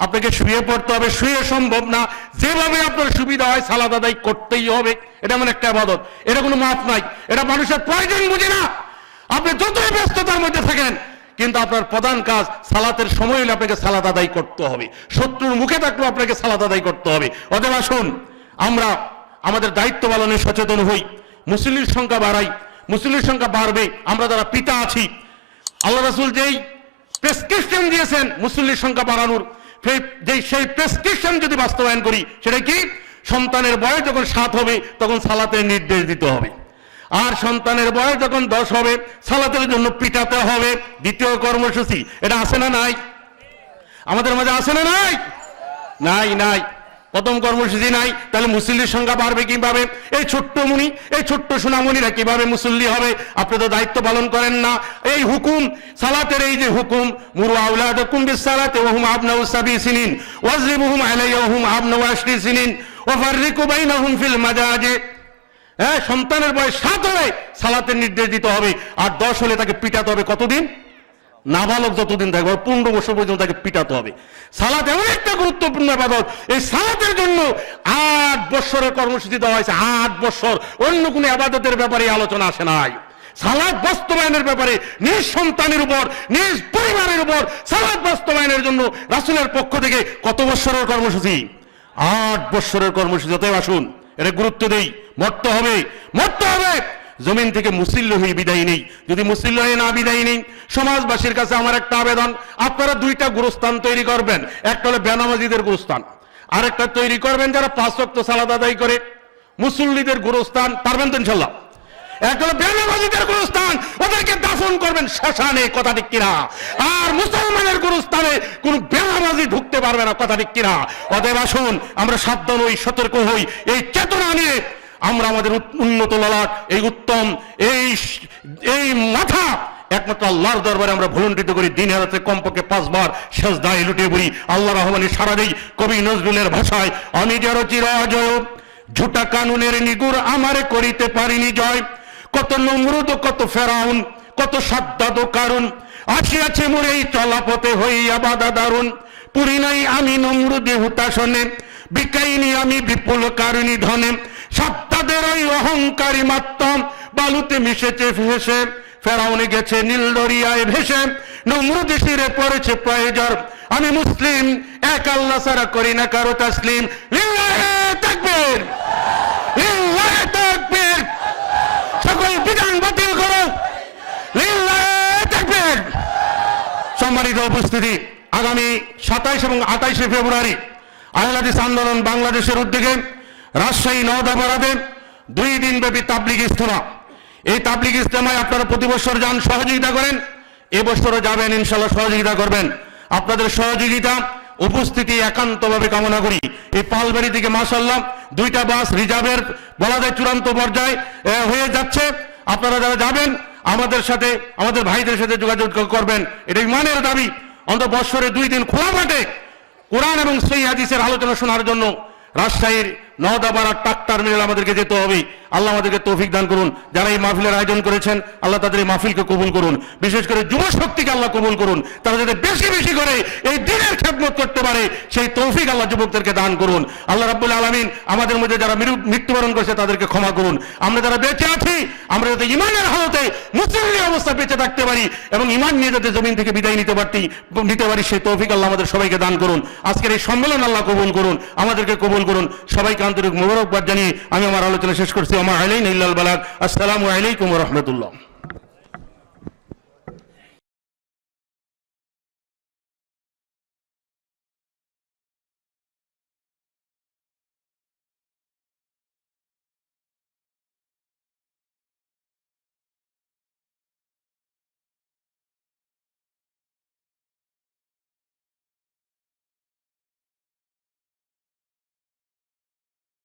আপনাকে শুয়ে পড়তে হবে, শুয়ে সম্ভব না, যেভাবে আপনার সুবিধা হয় সালাত আদায় করতেই হবে। এটা এমন একটা ইবাদত, এটা কোনো মাপ নাই, এটা মানুষের প্রয়োজন বুঝে না। আপনি যতই ব্যস্ততার মধ্যে থাকেন, কিন্তু আপনার প্রধান কাজ সালাতের সময় হলে আপনাকে সালাত আদায় করতে হবে, শত্রুর মুখে থাকলেও আপনাকে সালাত আদায় করতে হবে। অতএব আসুন আমরা আমাদের দায়িত্ব পালনে সচেতন হই, মুসল্লির সংখ্যা বাড়াই, মুসল্লির সংখ্যা বাড়বে। আমরা যারা পিতা আছি, আল্লাহ রাসূল যেই প্রেসক্রিপশন দিয়েছেন মুসল্লির সংখ্যা বাড়ানোর, সেই প্রেসক্রিপশন যদি বাস্তবায়ন করি, সেটা কি? সন্তানের বয়স যখন 7 হবে তখন সালাতের নির্দেশ দিতে হবে, আর সন্তানের বয়স যখন 10 হবে সালাতের জন্য পিটাতে হবে। দ্বিতীয় কর্মসূচি এটা আছে না নাই? আমাদের মাঝে আছে না নাই? নাই, নাই। প্রথম কর্মসূচি নাই, তাহলে মুসল্লির সংখ্যা বাড়বে কিভাবে? এই ছোট্ট মুনি, এই ছোট্ট সোনামণিরা কিভাবে মুসল্লি হবে? আপনি তো দায়িত্ব পালন করেন না। এই হুকুম, সালাতের এই যে হুকুম, মুরু আওলাদাকুম বিসসালাতি ওয়া হুম আবনাউ 7 সিনিন ওয়াজরিবুহুম আলাইহা ওয়া হুম আবনাউ 10 সিনিন ওয়া ফাররিকু বাইনাহুম ফিল মাজাজি। সন্তানের বয়স 7 হলে সালাতের নির্দেশ দিতে হবে, আর 10 হলে তাকে পিটাতে হবে। কতদিন? নাবালক যতদিন থাকবে 15 বছর পর্যন্ত তাকে পিটাতে হবে। সালাত এমন একটা গুরুত্বপূর্ণ ইবাদত, এই সালাতের জন্য 8 বছরের কর্মসূচি দেওয়া হয়েছে। 8 বছর। অন্য কোনো ইবাদতের ব্যাপারে আলোচনা আসে নাই। সালাত বাস্তবায়নের ব্যাপারে নিজ সন্তানের উপর, নিজ পরিবারের উপর সালাত বাস্তবায়নের জন্য রাসূলের পক্ষ থেকে কত বছরের কর্মসূচি? 8 বছরের কর্মসূচি। অতএব আসুন এটা গুরুত্ব দেই। মরতে হবে, মরতে হবে। জমিন থেকে মুসল্লি হয়ে বিদায় নেই। যদি মুসল্লি হয়ে না বিদায় নেই, সমাজবাসীর কাছে আমার একটা আবেদন, আপনারা 2টা গোরস্থান তৈরি করবেন। একটা হলো বেনামাজিদের গোরস্থান, আরেকটা তৈরি করবেন যারা 5 ওয়াক্ত সালাত আদায় করে। মুসল্লিদের গোরস্থান, পারবেন তো ইনশাল্লাহ? একদম বেনামাজিদের গোরস্থান, ওদেরকে দাফন করবেন শ্মশানে, কথা ঠিক কিনা? আর মুসলমানের গোরস্থানে কোন বেনামাজি ঢুকতে পারবে না, কথা ঠিক কিনা? অতএব আসুন আমরা সাবধান হই, সতর্ক হই, এই চেতনা নিয়ে আমরা আমাদের উন্নত ললাট, এই উত্তম এই মাথা একমাত্র আল্লাহর দরবারে আমরা ভুলণ্ঠিত করি। দিন হারাতে কমপক্ষে 5 বার সেজদায় লুটিয়ে পড়ি, আল্লাহ রহমানের সারা দেই। কবি নজরুলের ভাষায়, আমি যার চিরজয় ঝুটা কানুনের নিগুর আমারে করিতে পারিনি জয়। কত নমরুদ, কত ফেরাউন, কত সাদ্দাদ কারণ, আসিয়াছে মোরে এই চলাপথে হইয়া বাধা দারুণ। পুরি নাই আমি নমরুদে হুতাশনে, বিকাইনি আমি বিপুল কারণী ধনে। সাদ্দাদের ওই অহংকারী মাত্তম বালুতে মিশেছে ভেসে, ফেরাউনে গেছে নীল দরিয়ায় ভেসে, নমরুদ শিরে পড়েছে প্রয়োজন। আমি মুসলিম, এক আল্লাহ ছাড়া করি না কারো তাসলিম। লিল্লাহে তাকবীর, লিল্লাহে তাকবীর, সকল বিধান বাতিল করো, লিল্লাহে তাকবীর। সম্মানিত উপস্থিতি, আগামী 27 এবং 28 ফেব্রুয়ারি আহলে হাদিস আন্দোলন বাংলাদেশের উদ্যোগে রাজশাহী নওদাপাড়াতে 2 দিনব্যাপী তাবলিগ ইজতেমা। এই তাবলিগ ইজতেমায় আপনারা প্রতি বছর যান, সহযোগিতা করেন, এবছরও যাবেন, ইনশাআল্লাহ সহযোগিতা করবেন। আপনাদের সহযোগিতা উপস্থিতি একান্তভাবে কামনা করি। এই পালবাড়ি থেকে মাশাআল্লাহ 2টা বাস রিজার্ভের বলা যায় চূড়ান্ত পর্যায়ে হয়ে যাচ্ছে। আপনারা যারা যাবেন আমাদের সাথে, আমাদের ভাইদের সাথে যোগাযোগ করবেন, এটা ইমানের দাবি। অন্তত বছরে 2 দিন খোলা মাঠে কোরআন এবং সহিহ হাদিসের আলোচনা শোনার জন্য রাজশাহীর নওদাপাড়া ট্রাক টার্মিনাল আমাদেরকে যেতে হবে। আল্লাহ আমাদেরকে তৌফিক দান করুন। যারা এই মাহফিলের আয়োজন করেছেন আল্লাহ তাদের এই মাহফিলকে কবুল করুন। বিশেষ করে যুব শক্তিকে আল্লাহ কবুল করুন, তারা যাতে বেশি বেশি করে এই দ্বীনের খেদমত করতে পারে সেই তৌফিক আল্লাহ যুবকদেরকে দান করুন। আল্লাহ রাব্বুল আলামিন আমাদের মধ্যে যারা মৃত্যুবরণ করেছে তাদেরকে ক্ষমা করুন। আমরা যারা বেঁচে আছি আমরা যাতে ইমানের হালতে মুসলিম অবস্থা বেঁচে থাকতে পারি এবং ইমান নিয়ে যাতে জমিন থেকে বিদায় নিতে পারি সেই তৌফিক আল্লাহ আমাদের সবাইকে দান করুন। আজকের এই সম্মেলন আল্লাহ কবুল করুন, আমাদেরকে কবুল করুন। সবাইকে আন্তরিক মোবারকবাদ জানিয়ে আমি আমার আলোচনা শেষ করছি। আমার আলাইনা ইল্লাল বালাগ। আসসালামু আলাইকুম ওয়া রাহমাতুল্লাহ।